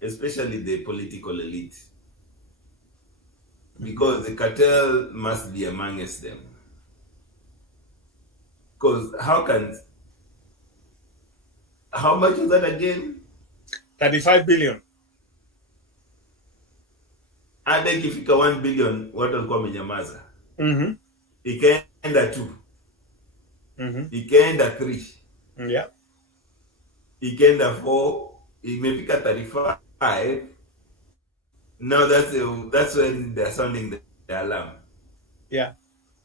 especially the political elite, because the cartel must be amongst them. Because how much is that again? 35 billion. Hata ikifika 1 billion watu walikuwa wamenyamaza. Mm-hmm. Ikaenda 2. Mm-hmm. Ikaenda 3. Yeah. Ikaenda 4. Imefika 35. Now that's when they're sounding the alarm. Yeah.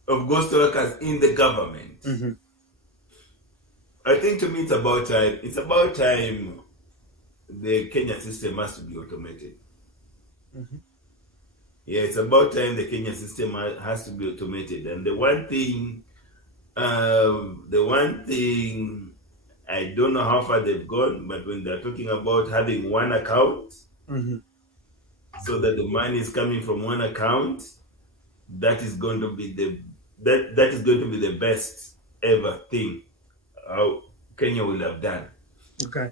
Of ghost workers in the government. Mm-hmm. I think to me it's about time. It's about time the Kenya system has to be automated. Mm-hmm. Yeah, it's about time the Kenya system has to be automated. And the one thing, I don't know how far they've gone, but when they're talking about having one account, Mm-hmm. so that the money is coming from one account, that is going to be the best ever thing Kenya will have done. Okay.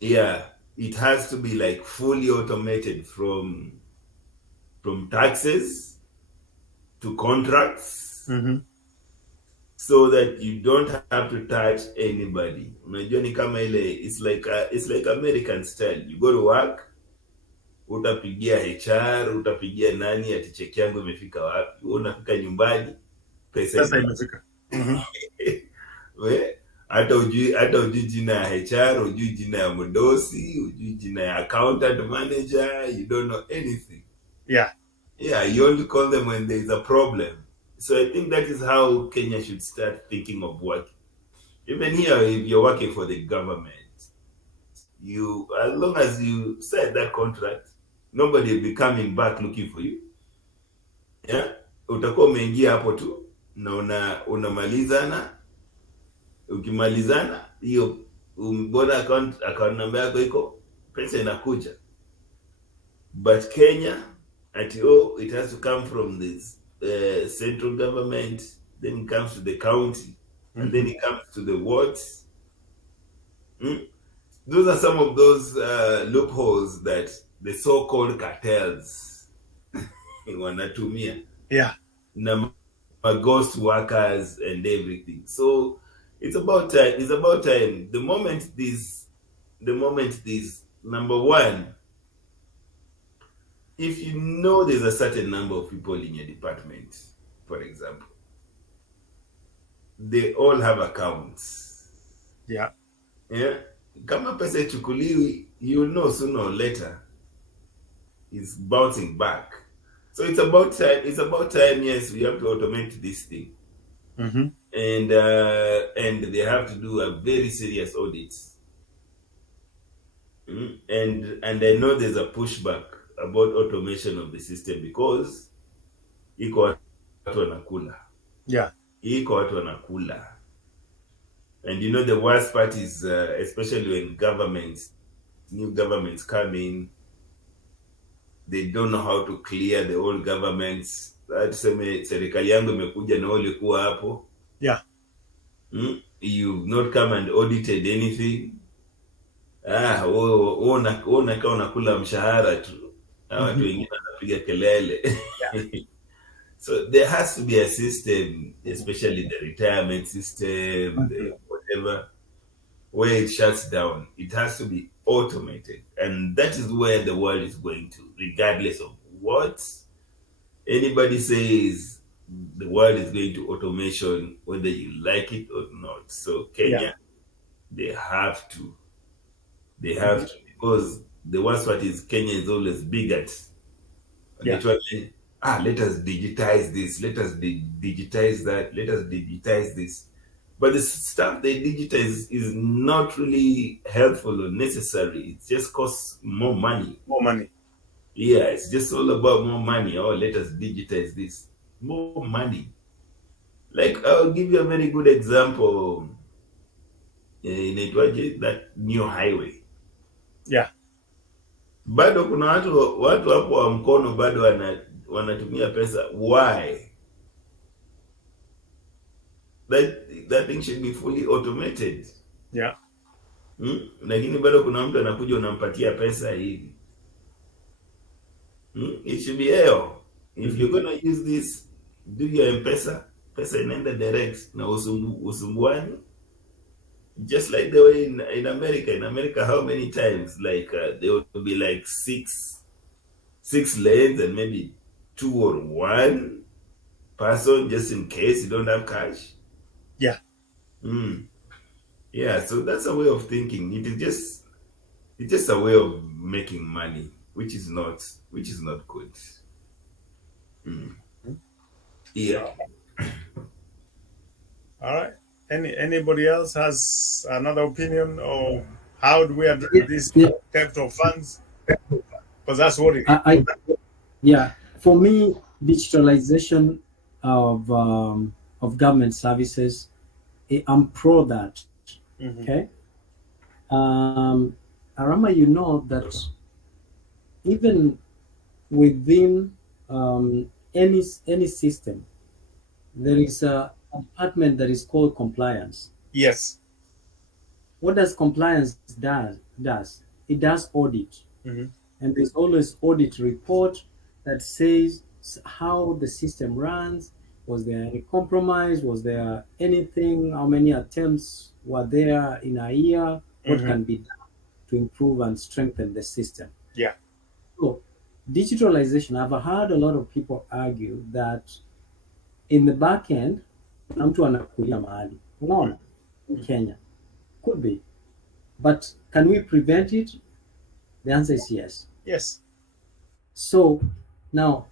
Yeah, it has to be like fully automated from taxes to contracts. Mm-hmm. So that you don't have to touch anybody. Unajua ni kama ile, it's like American style. You go to work, utapigia HR, utapigia nani ati cheki yangu imefika wapi. Wewe unafika nyumbani, pesa imefika. Mm-hmm. We hata ujui jina ya HR, ujui jina ya mdosi, ujui jina ya accountant manager, you don't know anything. Yeah. Yeah, you only call them when there is a problem. So I think that is how Kenya should start thinking of working. Even here, if you're working for the government, as long as you sign that contract, nobody will be coming back looking for you. Yeah, utakuwa umeingia hapo tu na unamalizana. Ukimalizana hiyo bora account number yako iko, pesa inakuja. But Kenya, it has to come from this central government, then it comes to the county, and then it comes to the wards. Those are some of those loopholes that the so-called cartels wanatumia. Yeah. Na ghost workers and everything. So it's about time. It's about time. The moment this, number one, if you know there's a certain number of people in your department, for example, they all have accounts. Yeah. Yeah. Kama pesa ichukuliwi, you'll know sooner or later it's bouncing back. So it's about time. It's about time. Yes, we have to automate this thing. Mm-hmm. And they have to do a very serious audit. And I know there's a pushback about automation of the system because iko watu wanakula. Yeah. Iko watu wanakula. And you know the worst part is especially when new governments come in, they don't know how to clear the old governments. Tuseme serikali yangu imekuja na wale kuwa hapo. Yeah. You've not come and audited anything. Unakula mshahara tu. Watu wengine wanapiga kelele. So there has to be a system, especially the retirement system, the whatever, where it shuts down. It has to be automated. And that is where the world is going to, regardless of what anybody says. The world is going to automation, whether you like it or not. So Kenya, they have to, because the worst part is Kenya is always bigot. Literally, let us digitize this, let us digitize that, let us digitize this. But the stuff they digitize is not really helpful or necessary. It just costs more money. More money. Yeah, it's just all about more money. Oh, let us digitize this. More money. Like, I'll give you a very good example. In that new highway. Yeah. Bado kuna watu hapo wa mkono bado wanatumia pesa. Why? That thing should be fully automated. Yeah. Lakini bado kuna mtu anakuja unampatia pesa hivi. It should be air. If you're going to use this, do your M-Pesa, pesa inaenda direct na usumbuani. Just like the way in America. In America, how many times there will be like six lanes and maybe 2 or 1 person just in case you don't have cash. Yeah. Yeah, so that's a way of thinking. It's just a way of making money, which is not good. Yeah. All right. Anybody else has another opinion, or how do we address this Yeah. theft of funds? Because that's what it is. Yeah, for me, digitalization of government services, I'm pro that. Okay. Arama, you know that even within any system, there is a department that is called compliance. Yes. What does compliance does? It does audit, and there's always audit report that says how the system runs. Was there any compromise? Was there anything? How many attempts were there in a year? What can be done to improve and strengthen the system? Yeah. So, digitalization, I've heard a lot of people argue that in the back end, kuna mtu anakulia mahali. Unaona? In Kenya. Could be. But can we prevent it? The answer is yes. Yes. So now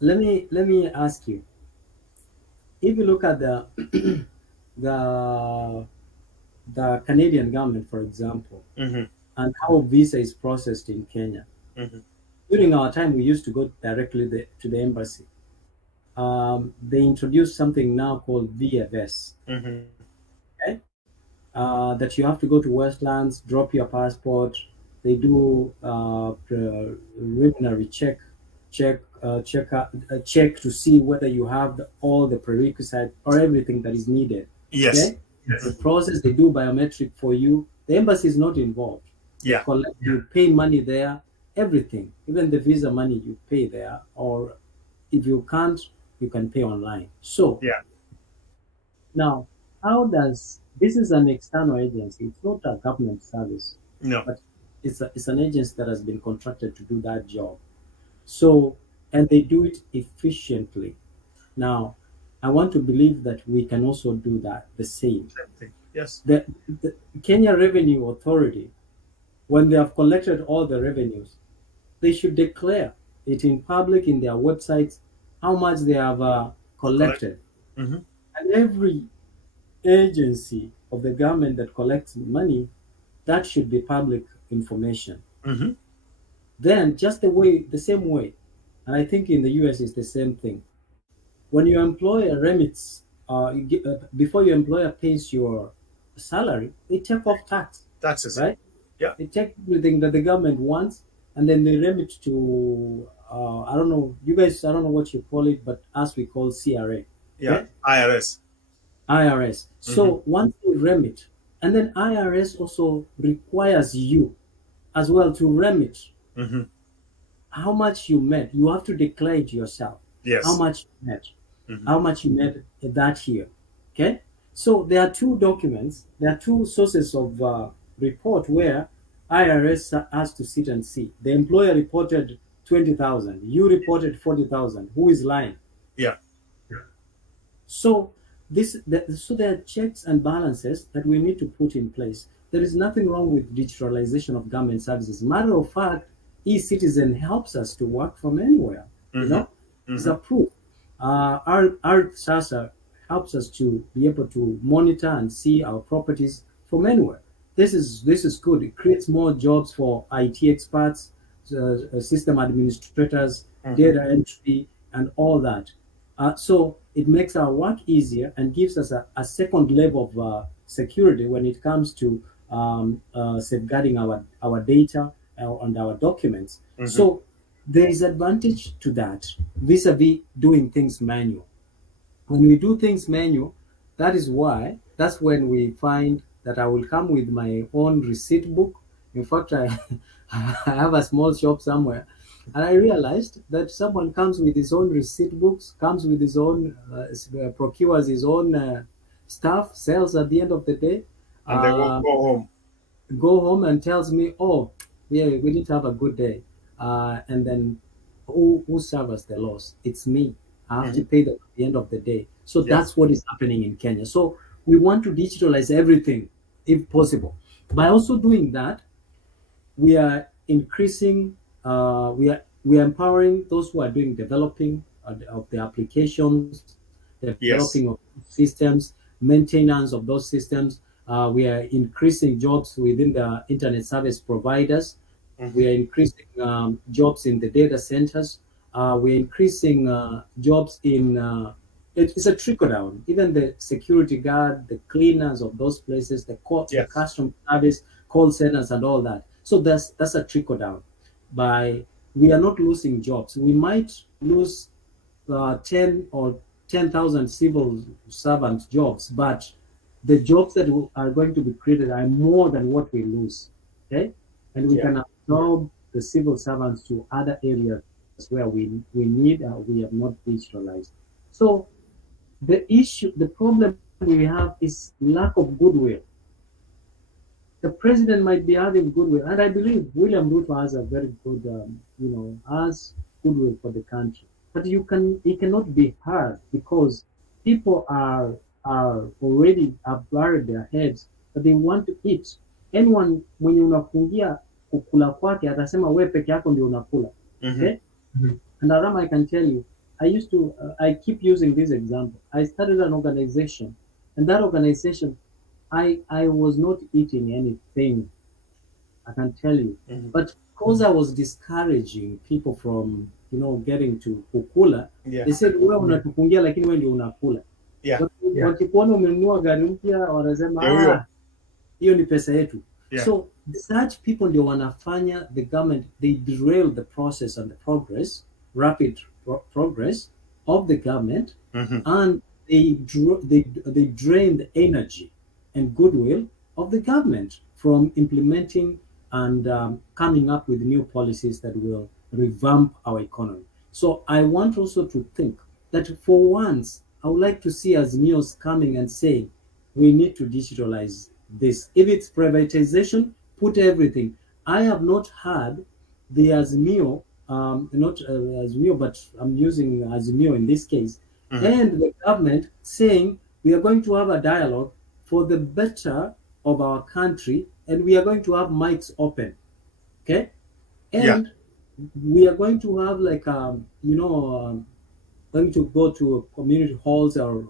let me ask you, if you look at the the Canadian government, for example, and how visa is processed in Kenya. During our time, we used to go directly to the embassy. They introduced something now called VFS. Okay? That you have to go to Westlands, drop your passport. They do preliminary check to see whether you have all the prerequisites or everything that is needed. Yes. Okay? Yes. The process, they do biometric for you. The embassy is not involved. Yeah. You pay money there, everything, even the visa money you pay there, or if you can't, you can pay online. So yeah. Now, how does this is an external agency? It's not a government service. No. But it's an agency that has been contracted to do that job. So, and they do it efficiently. Now, I want to believe that we can also do that the same. Yes. The Kenya Revenue Authority, when they have collected all the revenues, they should declare it in public in their websites how much they have collected. And every agency of the government that collects money, that should be public information. Then just the same way, and I think in the US it's the same thing. When your employer remits, before your employer pays your salary, they take off taxes, right? Yeah. They take everything that the government wants, and then they remit to I don't know, you guys, I don't know what you call it, but us we call CRA. Yeah, okay? IRS. So once you remit, and then IRS also requires you as well to remit how much you made. You have to declare it yourself. Yes. How much you made. How much you made that year. Okay? So there are two documents, there are two sources of report where IRS has to sit and see. The employer reported 20,000. You reported 40,000. Who is lying? Yeah. So so there are checks and balances that we need to put in place. There is nothing wrong with digitalization of government services. Matter of fact, e-citizen helps us to work from anywhere. You know, it's approved. Our SASA helps us to be able to monitor and see our properties from anywhere. This is good. It creates more jobs for IT experts, system administrators, data entry, and all that. So it makes our work easier and gives us a second level of security when it comes to safeguarding our data and our documents. So there is advantage to that vis-a-vis doing things manual. When we do things manual, that's when we find that I will come with my own receipt book. In fact, I have a small shop somewhere, and I realized that someone comes with his own receipt books, comes with his own, procures his own stuff, sells at the end of the day. And they won't go home. Go home and tells me, oh, yeah, we didn't have a good day. And then who suffers the loss? It's me. I have to pay them at the end of the day. So that's what is happening in Kenya. So we want to digitalize everything if possible. By also doing that, we are increasing, we are empowering those who are doing developing of the applications, developing of systems, maintenance of those systems. We are increasing jobs within the internet service providers. We are increasing jobs in the data centers. We're increasing jobs in, it's a trickle down. Even the security guard, the cleaners of those places, the customer service, call centers and all that. So that's a trickle down. We are not losing jobs. We might lose 10 or 10,000 civil servant jobs, but the jobs that are going to be created are more than what we lose. Okay, and we can absorb the civil servants to other areas where we need we have not digitalized. So the problem we have is lack of goodwill. The president might be having goodwill, and I believe William Ruto has a very good, has goodwill for the country. But he cannot be heard because people are already have buried their heads that they want to eat. Anyone mwenye unafungia kukula kwake atasema wewe peke yako ndio unakula. Okay? And Arama, I can tell you, I keep using this example. I started an organization, and that organization, I was not eating anything, I can tell you. But because I was discouraging people from, getting to kukula, they said, wewe unatufungia lakini wewe ndio unakula. Wakikuona umenunua gari mpya wanasema hiyo ni pesa yetu. So such people ndio wanafanya the government, they derail the process and the rapid progress of the government, and they drain the energy and goodwill of the government from implementing and coming up with new policies that will revamp our economy. So I want also to think that for once, I would like to see Azmios coming and saying, we need to digitalize this. If it's privatization, put everything. I have not heard the Azmio, not Azmio, but I'm using Azmio in this case, and the government saying we are going to have a dialogue for the better of our country, and we are going to have mics open, okay? And we are going to have like, going to go to community halls or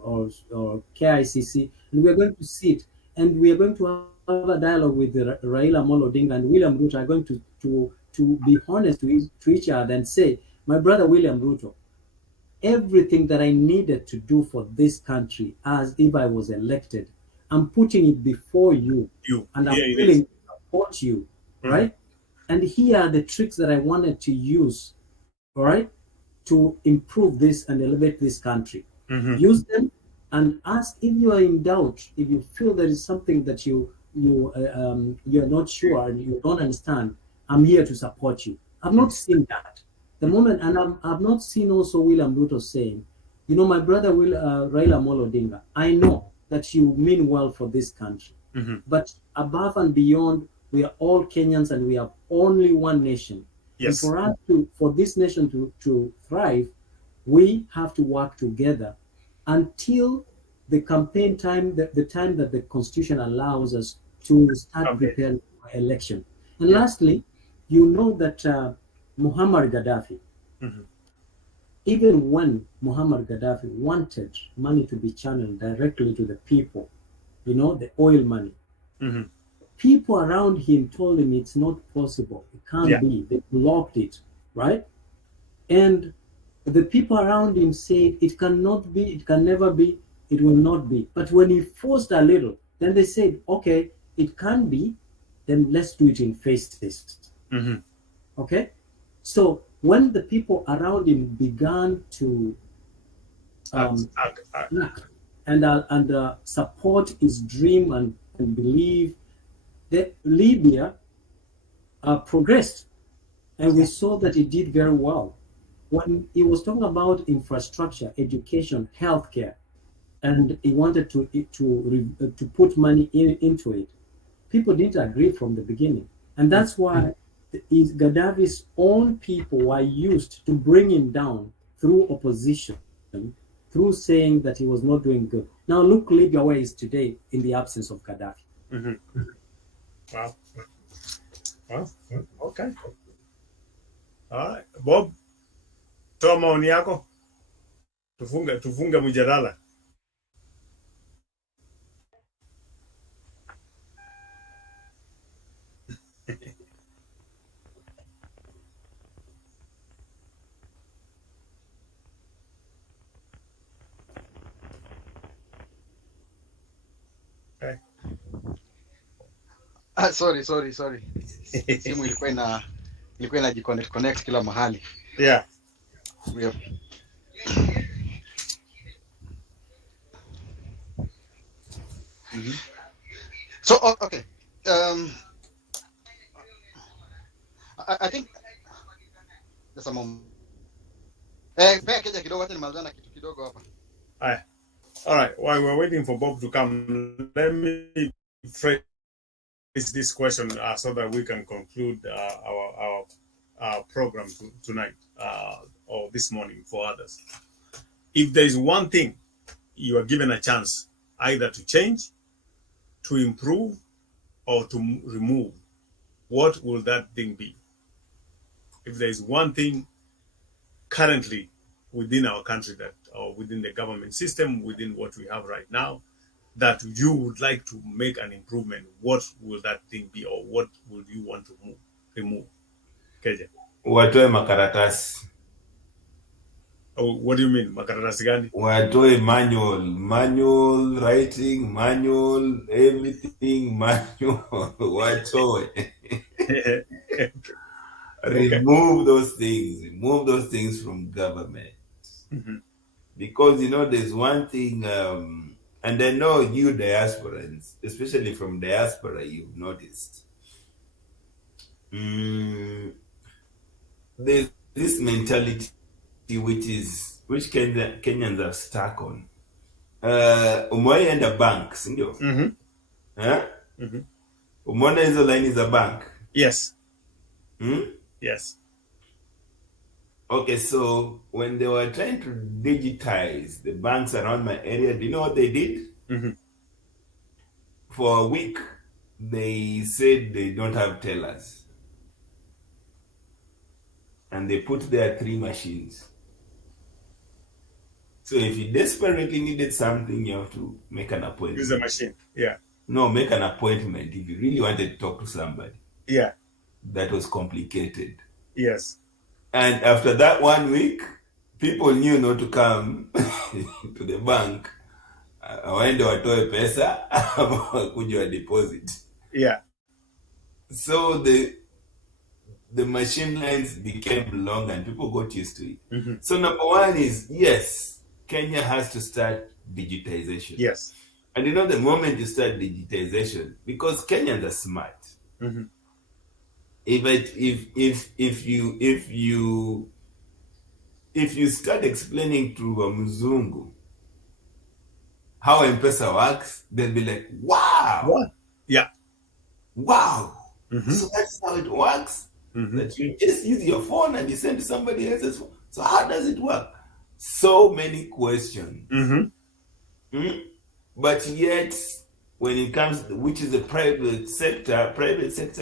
KICC, and we are going to sit, and we are going to have a dialogue with Raila Amolo Odinga and William Ruto are going to be honest to each other and say, my brother William Ruto, everything that I needed to do for this country as if I was elected, I'm putting it before you and I'm willing to support you, right? And here are the tricks that I wanted to use, all right, to improve this and elevate this country. Use them and ask if you are in doubt, if you feel there is something that you're not sure and you don't understand, I'm here to support you. I've not seen that. The moment, and I've not seen also William Ruto saying, my brother Raila Amolo Odinga, I know that you mean well for this country. But above and beyond, we are all Kenyans and we have only one nation. And for this nation to thrive, we have to work together until the campaign time, the time that the Constitution allows us to start preparing for election. And lastly, that Muammar Gaddafi, even when Muammar Gaddafi wanted money to be channeled directly to the people, the oil money, people around him told him it's not possible. It can't be. They blocked it, right? And the people around him said it cannot be, it can never be, it will not be. But when he forced a little, then they said, okay, it can be, then let's do it in phases. Okay? So when the people around him began to and support his dream and believe, that Libya progressed, and we saw that it did very well. When he was talking about infrastructure, education, healthcare, and he wanted to put money into it. People didn't agree from the beginning, and that's why Gaddafi's own people were used to bring him down through opposition, through saying that he was not doing good. Now look Libya where he is today in the absence of Gaddafi. Wow. Well, okay. All right. Bob, toa maoni yako. Tufunge mjadala. Okay. Sorry. Simu ilikuwa inajiconnect kila mahali. Yeah. Yep. So okay. I think there's a moment. Pea keja kidogo, acha nimalizana kitu kidogo hapa. All right. While we're waiting for Bob to come, let me phrase this question so that we can conclude our program tonight or this morning for others. If there is one thing you are given a chance either to change, to improve, or to remove, what will that thing be? If there is one thing currently within our country that, or within the government system, within what we have right now, that you would like to make an improvement, what will that thing be, or what would you want to remove? Keja. Watoe makaratasi. Oh, what do you mean? Makaratasi gani? Watoe manual writing, manual everything, manual. Watoe. Remove those things from government. Because there's one thing, and I know you diasporans, especially from diaspora, you've noticed. There's this mentality which Kenyans are stuck on. Umewahi enda bank, sindio? Umeona hizo line za bank? Yes. Hmm? Yes. Okay, so when they were trying to digitize the banks around my area, do you know what they did? For a week, they said they don't have tellers. And they put there 3 machines. So if you desperately needed something, you have to make an appointment. Use a machine, yeah. No, make an appointment if you really wanted to talk to somebody. Yeah. That was complicated. Yes. And after that 1 week, people knew not to come to the bank. Waende watoe pesa, kuja deposit. Yeah. So the machine lines became long and people got used to it. So number one is, yes, Kenya has to start digitization. Yes. And the moment you start digitization, because Kenyans are smart. If you start explaining to a Mzungu how M-Pesa works, they'll be like, wow. What? Yeah. Wow. So that's how it works. That you just use your phone and you send to somebody else's phone. So how does it work? So many questions. But yet, when it comes to, which is the private sector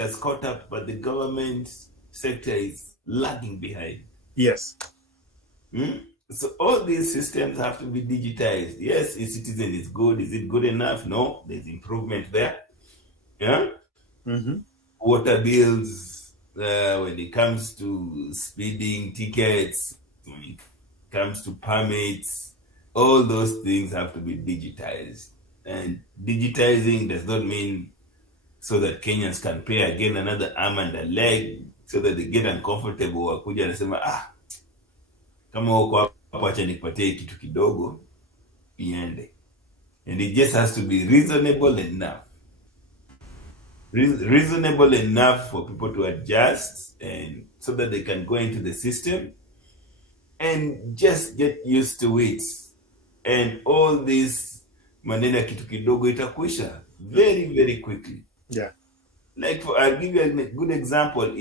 has caught up, but the government sector is lagging behind. Yes. So all these systems have to be digitized. Yes, e-citizen is good. Is it good enough? No, there's improvement there. Yeah. Water bills, when it comes to speeding tickets, when it comes to permits, all those things have to be digitized. And digitizing does not mean so that Kenyans can pay again another arm and a leg so that they get uncomfortable. Wakuja nasema, kama uko hapo acha nikupatie kitu kidogo iende. And it just has to be reasonable enough. Reasonable enough for people to adjust and so that they can go into the system and just get used to it. and all this maneno ya kitu kidogo itakuisha very very quickly. Yeah. Like I'll give you a good example.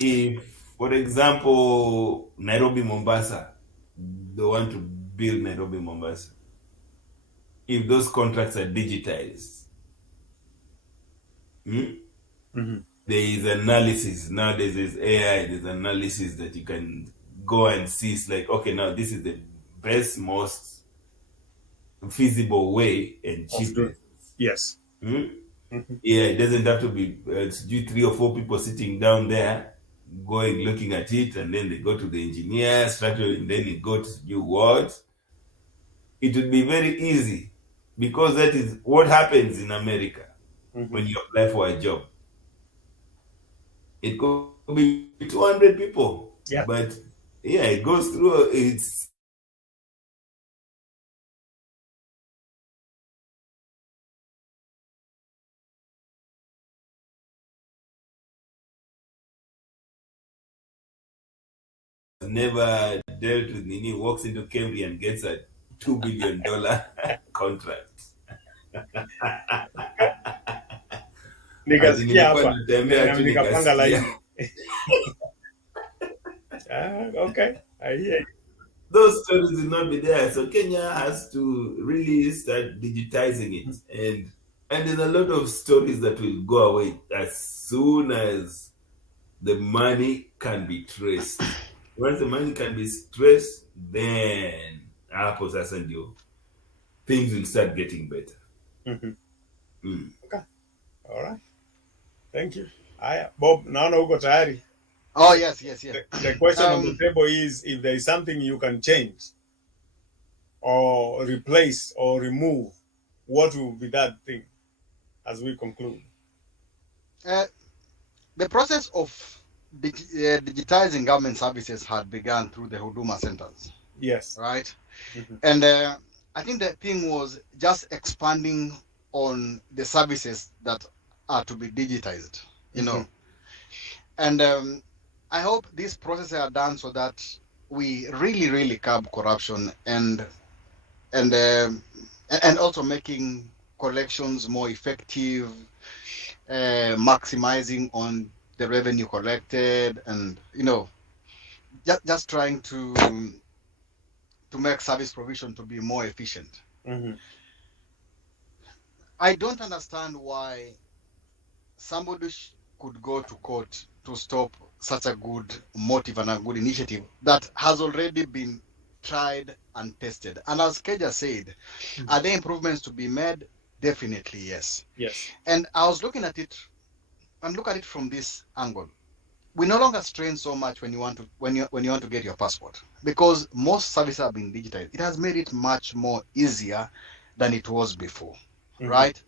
If for example Nairobi Mombasa, they want to build Nairobi Mombasa, if those contracts are digitized, there is analysis nowadays. There's AI. There's analysis that you can go and see. It's like, okay, now this is the best, most feasible way and cheapest. Yes. Yeah, it doesn't have to be 3 or 4 people sitting down there going looking at it, and then they go to the engineer structure, and then it goes to new words. It would be very easy, because that is what happens in America when you apply for a job. It could be 200 people, Yeah. but yeah, it goes through. It's never dealt with Nini, walks into Cambridge and gets a $2 billion contract. Nikasikia hapa. Nilitembea tu Nikapanga nikasikia. line. Okay. I hear you. Those stories will not be there. So Kenya has to really start digitizing it. And there's a lot of stories that will go away as soon as the money can be traced. Once the money can be traced, then hapo sasa ndio things will start getting better. Okay. All right. Thank you. Bob, naona uko tayari. Oh, yes. The question on the table is if there is something you can change or replace or remove, what will be that thing as we conclude? The process of digitizing government services had begun through the Huduma centers. Yes. Right? And I think the thing was just expanding on the services that are to be digitized, you know. And I hope these processes are done so that we really curb corruption and also making collections more effective, maximizing on the revenue collected, and just trying to make service provision to be more efficient. I don't understand why somebody could go to court to stop such a good motive and a good initiative that has already been tried and tested. And as Keja said, are there improvements to be made? Definitely, yes. Yes. And I was looking at it and look at it from this angle. We no longer strain so much when you want to get your passport, because most services have been digitized. It has made it much more easier than it was before, right?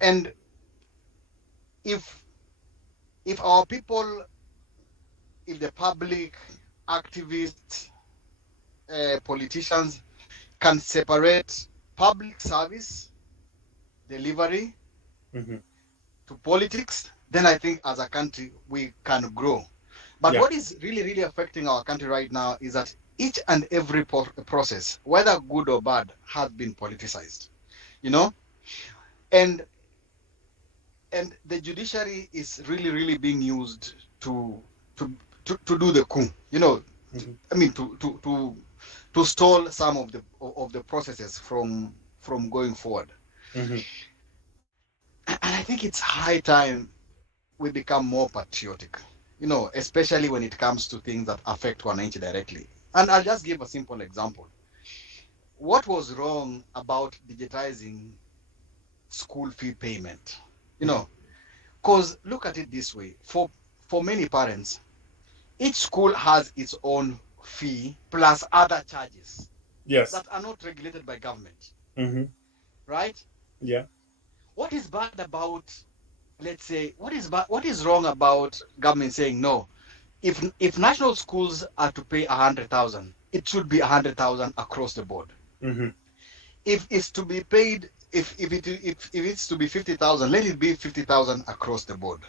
And if our people, if the public, activists, politicians can separate public service delivery to politics, then I think as a country we can grow. But what is really affecting our country right now is that each and every process, whether good or bad, has been politicized, and the judiciary is really being used to do the coup, I mean to stall some of the processes from going forward. And I think it's high time we become more patriotic, especially when it comes to things that affect wananchi directly. And I'll just give a simple example. What was wrong about digitizing school fee payment? Because look at it this way, for many parents, each school has its own fee plus other charges that are not regulated by government. Right? Yeah. What is bad about, let's say, what is wrong about government saying no? If national schools are to pay 100,000, it should be 100,000 across the board. If it's to be paid, if it's to be 50,000, let it be 50,000 across the board.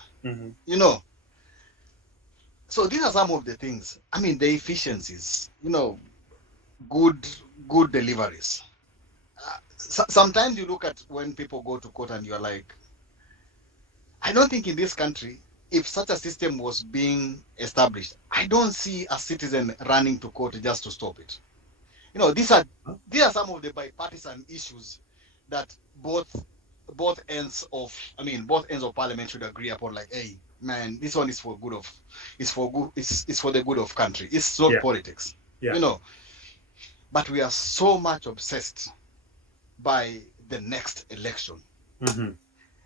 So these are some of the things. I mean, the efficiencies. Good good deliveries. Sometimes you look at when people go to court and you're like, I don't think in this country, if such a system was being established, I don't see a citizen running to court just to stop it. These are some of the bipartisan issues that both ends of parliament should agree upon. Like, hey, man, this one is for good of, it's for the good of country. It's not politics, But we are so much obsessed by the next election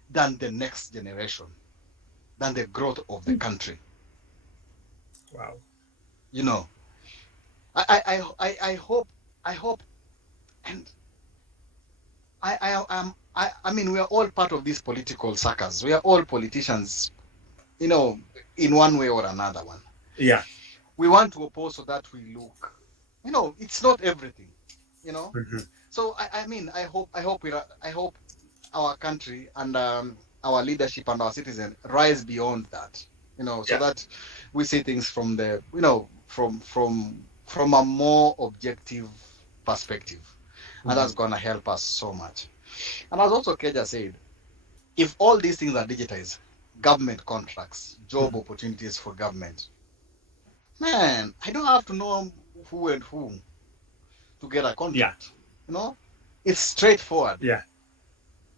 than the next generation, than the growth of the country. Wow. I hope, and I mean, we are all part of these political circles. We are all politicians, in one way or another one. Yeah. We want to oppose so that we look, it's not everything, So I hope our country and our leadership and our citizens rise beyond that, so that we see things from the, from a more objective perspective. And that's going to help us so much. And as also Keja said, if all these things are digitized, government contracts, job opportunities for government, man, I don't have to know who and who to get a contract. It's straightforward. Yeah.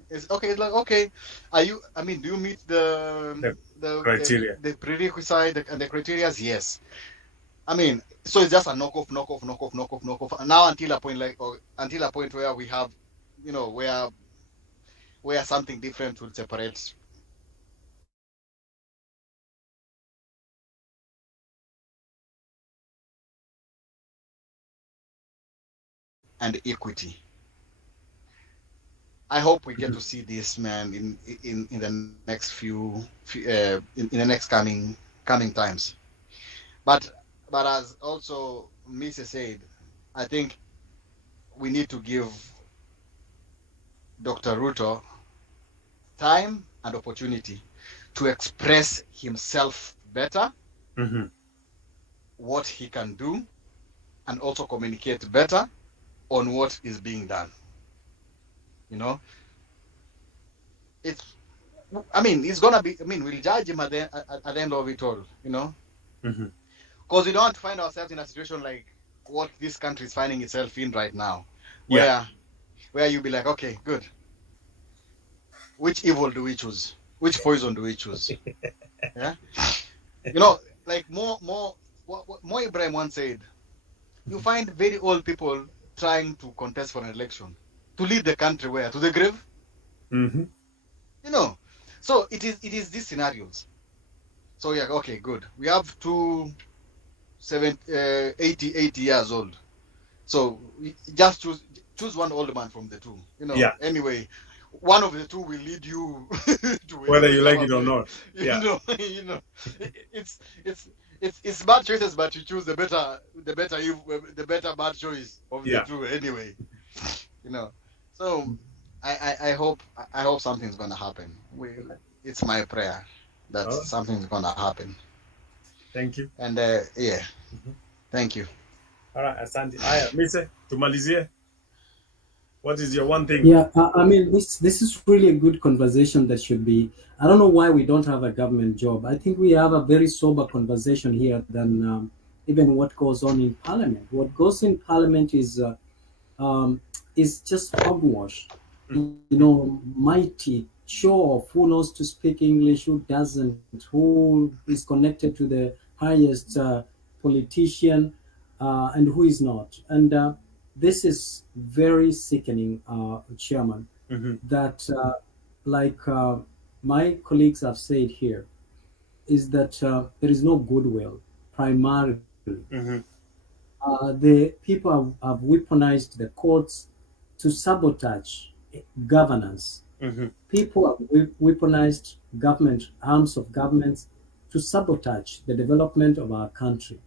It's okay. It's like, okay, do you meet the criteria, the prerequisite and the criteria? Yes. So it's just a knock off. Now until a point where we have, where something different will separate. And equity. I hope we get to see this, man, in the next in the next coming times. But as also Mrs. said, I think we need to give Dr. Ruto time and opportunity to express himself better, what he can do, and also communicate better on what is being done. It's gonna be. We'll judge him at the end of it all. Because we don't want to find ourselves in a situation like what this country is finding itself in right now, where you be like, okay, good. Which evil do we choose? Which poison do we choose? Yeah, like more Ibrahim once said, you find very old people trying to contest for an election to lead the country where? To the grave? So it is these scenarios. So yeah, okay, good. We have 80 years old. So just choose one old man from the two. Anyway, one of the two will lead you to whether you like it or not. It's bad choices, but you choose the better bad choice of the two anyway. So I hope something's gonna happen. It's my prayer that something's gonna happen. Thank you. And thank you. All right, asante. Aya, Mise, tumalizie. What is your one thing? Yeah, this is really a good conversation that should be. I don't know why we don't have a government job. I think we have a very sober conversation here than even what goes on in Parliament. What goes in Parliament is just hogwash. Mighty show of who knows to speak English, who doesn't, who is connected to the highest politician, and who is not. And this is very sickening, Chairman, that like my colleagues have said here, is that there is no goodwill, primarily. The people have weaponized the courts to sabotage governance. People have weaponized government, arms of governments, to sabotage the development of our country.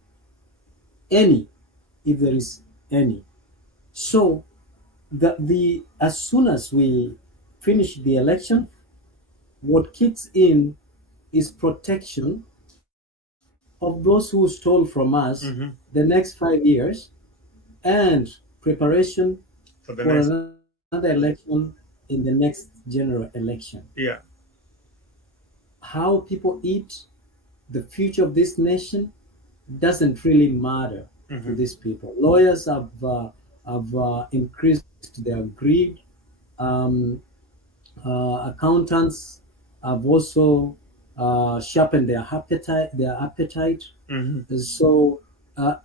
If there is any. So as soon as we finish the election, what kicks in is protection of those who stole from us the next 5 years, and preparation For the for next, another election in the next general election. yeah. How people eat, the future of this nation doesn't really matter to these people. Lawyers have increased their greed. Um, Accountants have also sharpened their appetite. So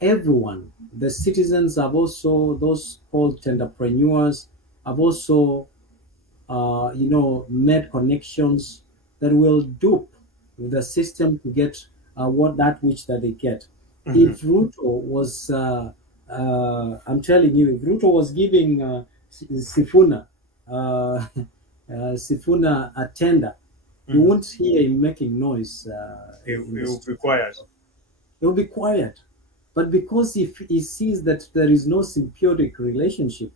everyone, the citizens have also, those called entrepreneurs, have also made connections that will dupe the system to get what which that they get. If Ruto was, I'm telling you, if Ruto was giving Sifuna, Sifuna a tender, you won't hear him making noise. It will be quiet. It will be quiet. But because if he sees that there is no symbiotic relationship,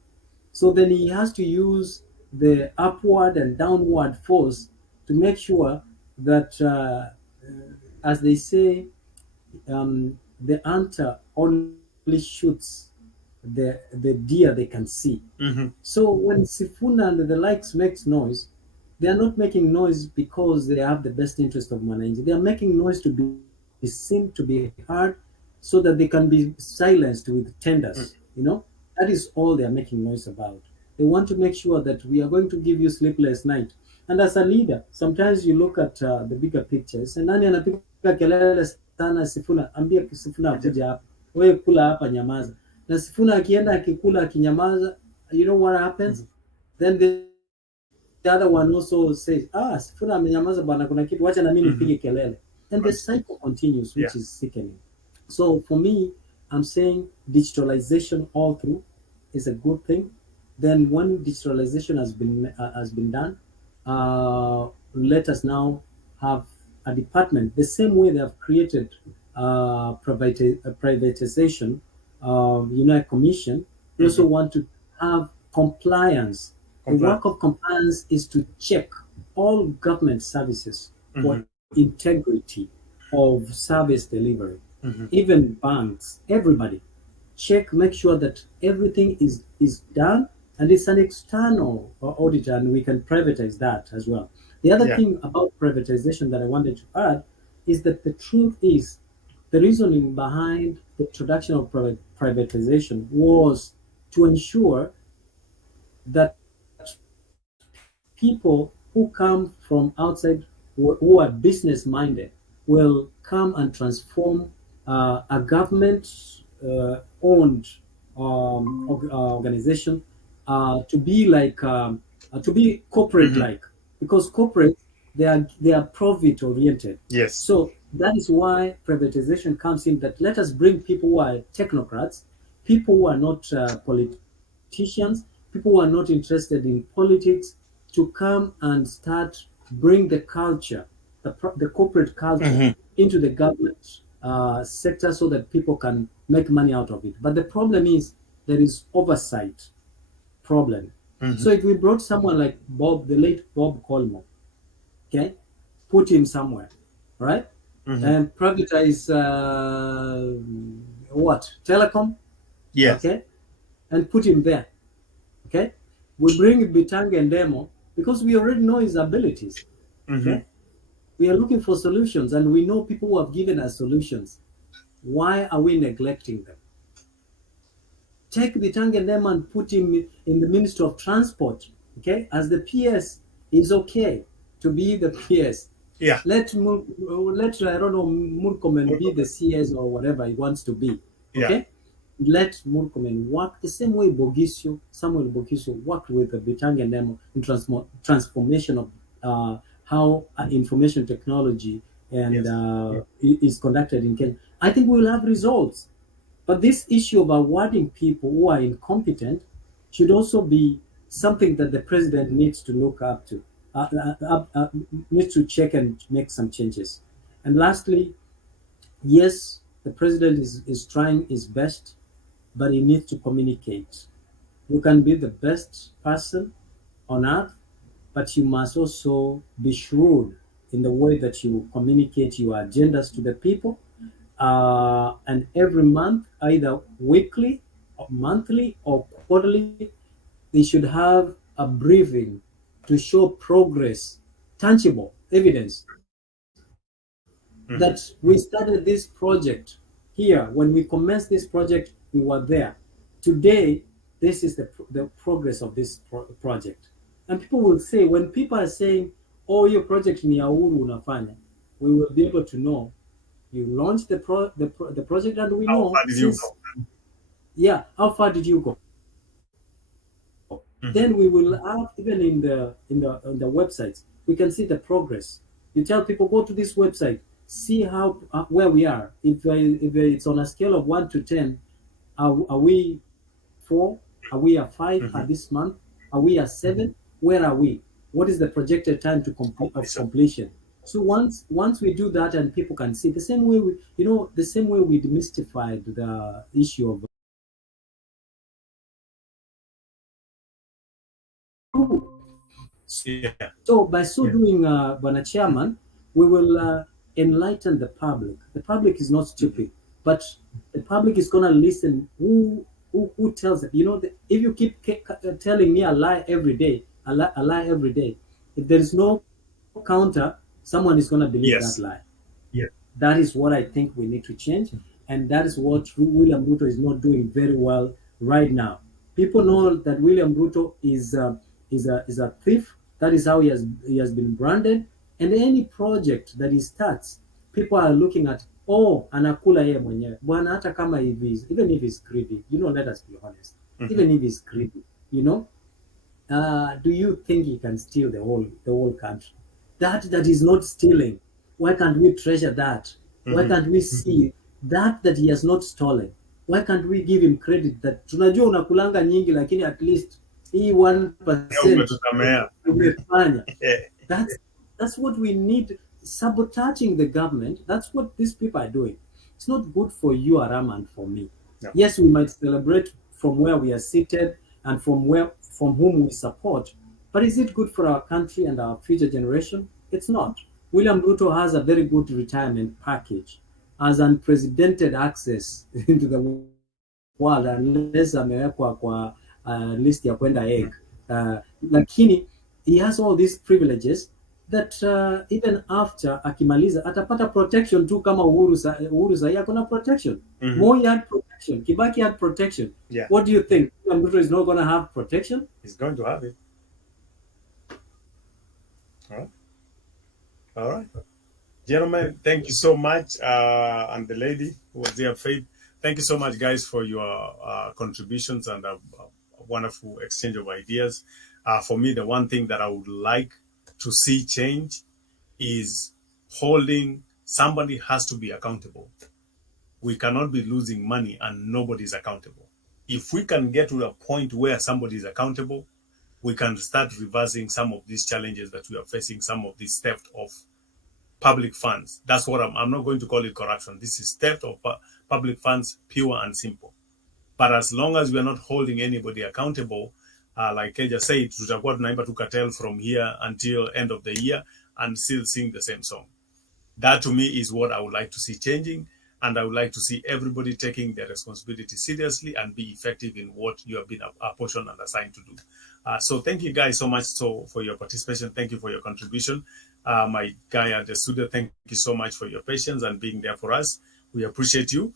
so then he has to use the upward and downward force to make sure that, as they say, the hunter only shoots the deer they can see. So when Sifuna and the likes makes noise, they are not making noise because they have the best interest of Mwananchi. They are making noise to be seen, to be heard, so that they can be silenced with tenders. That is all they are making noise about. They want to make sure that we are going to give you sleepless night. And as a leader, sometimes you look at the bigger pictures. And nani anapiga kelele sana Sifuna, ambia Sifuna akuja hapa. Wewe kula hapa, nyamaza. Na Sifuna akienda akikula akinyamaza, you know what happens? Then the other one also says, Sifuna amenyamaza bwana, kuna kitu, wacha na mimi nipige kelele. And the cycle continues, which is sickening. So for me, I'm saying digitalization all through is a good thing. Then when digitalization has been done, let us now have a department the same way they have created privatization, a commission. We also want to have compliance. The work of compliance is to check all government services for integrity of service delivery. Even banks, everybody, check, make sure that everything is done, and it's an external auditor, and we can privatize that as well. The other thing about privatization that I wanted to add is that the truth is, the reasoning behind the introduction of privatization was to ensure that people who come from outside, who are business minded, will come and transform a government owned organization to be like to be corporate like, because corporate, they are profit oriented. Yes. So that is why privatization comes in, that let us bring people who are technocrats, people who are not politicians, people who are not interested in politics, to come and start bring the culture, the corporate culture into the government sector, so that people can make money out of it. But the problem is there is oversight problem. So if we brought someone like Bob, the late Bob Colmo, okay, put him somewhere, right, and privatize telecom, Yes. okay, and put him there, okay. We bring Bitang and Demo because we already know his abilities. Okay? We are looking for solutions, and we know people who have given us solutions. Why are we neglecting them? Take Bitang and Demo and put him in the Ministry of Transport, okay, as the PS. Is okay to be the PS. Yeah. Let I don't know, Murkomen be the CS or whatever he wants to be. Okay. Yeah. Let Murkomen work the same way Samuel Bogisio worked with the Bitang and Demo in transformation of how information technology and is conducted in Kenya. I think we will have results. But this issue of awarding people who are incompetent should also be something that the president needs to look up to, needs to check and make some changes. And lastly, yes, the president is trying his best, but he needs to communicate. You can be the best person on earth, but you must also be shrewd in the way that you communicate your agendas to the people. And every month, either weekly monthly or quarterly, they should have a briefing to show progress, tangible evidence that we started this project here. When we commenced this project, we were there. Today, this is the progress of this project. And people will say, when people are saying, oh, your project ni ya uhuru unafanya, we will be able to know you launched the project, and we know yeah, how far did you go? Then we will have, even in the websites, we can see the progress. You tell people, go to this website, see how where we are. If it's on a scale of 1 to 10, are we 4? Are we a 5 at this month? Are we a 7? Where are we? What is the projected time to completion? So once we do that, and people can see, the same way the same way we demystified the issue of So by so doing, Bwana Chairman, we will enlighten the public. The public is not stupid, but the public is going to listen. Who tells it? If you keep telling me a lie every day, a lie every day, if there is no counter, someone is going to believe that lie. Yeah. That is what I think we need to change, and that is what William Ruto is not doing very well right now. People know that William Ruto is a thief. That is how he has been branded. And any project that he starts, people are looking at, oh, anakula yeye mwenyewe. Bwana, hata kama even if he's greedy, let us be honest. Even if he's greedy, do you think he can steal the whole country? That is not stealing. Why can't we treasure that? Why can't we see that he has not stolen? Why can't we give him credit that tunajua unakulanga nyingi, lakini at least hii 1% umefanya. That's what we need. Sabotaging the government, that's what these people are doing. It's not good for you, ARAMA, and for me. No. Yes, we might celebrate from where we are seated and from whom we support, but is it good for our country and our future generation? It's not. William Ruto has a very good retirement package, has unprecedented access into the world, unless amewekwa kwa list ya kwenda egg. Lakini he has all these privileges that even after akimaliza atapata protection tu kama Uhuru sahi akona protection. Moi had protection, Kibaki had protection. Yeah. What do you think? William Ruto is not going to have protection? He's going to have it. All right. Gentlemen, thank you so much. And the lady who was there, Faith, thank you so much, guys, for your contributions and a wonderful exchange of ideas. For me, the one thing that I would like to see change is somebody has to be accountable. We cannot be losing money and nobody is accountable. If we can get to a point where somebody is accountable, we can start reversing some of these challenges that we are facing, some of this theft of public funds. That's what I'm not going to call it corruption. This is theft of public funds, pure and simple. But as long as we are not holding anybody accountable, like Keja said, tutakuwa tunaimba tu cartel from here until end of the year and still sing the same song. That to me is what I would like to see changing, and I would like to see everybody taking their responsibility seriously and be effective in what you have been apportioned and assigned to do. So thank you guys so much for your participation. Thank you for your contribution. My guy at the studio, thank you so much for your patience and being there for us. We appreciate you.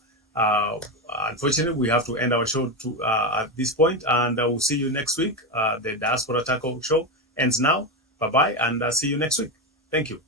Unfortunately, we have to end our show at this point, and we'll see you next week. The Diaspora Taco show ends now. Bye-bye, and see you next week. Thank you.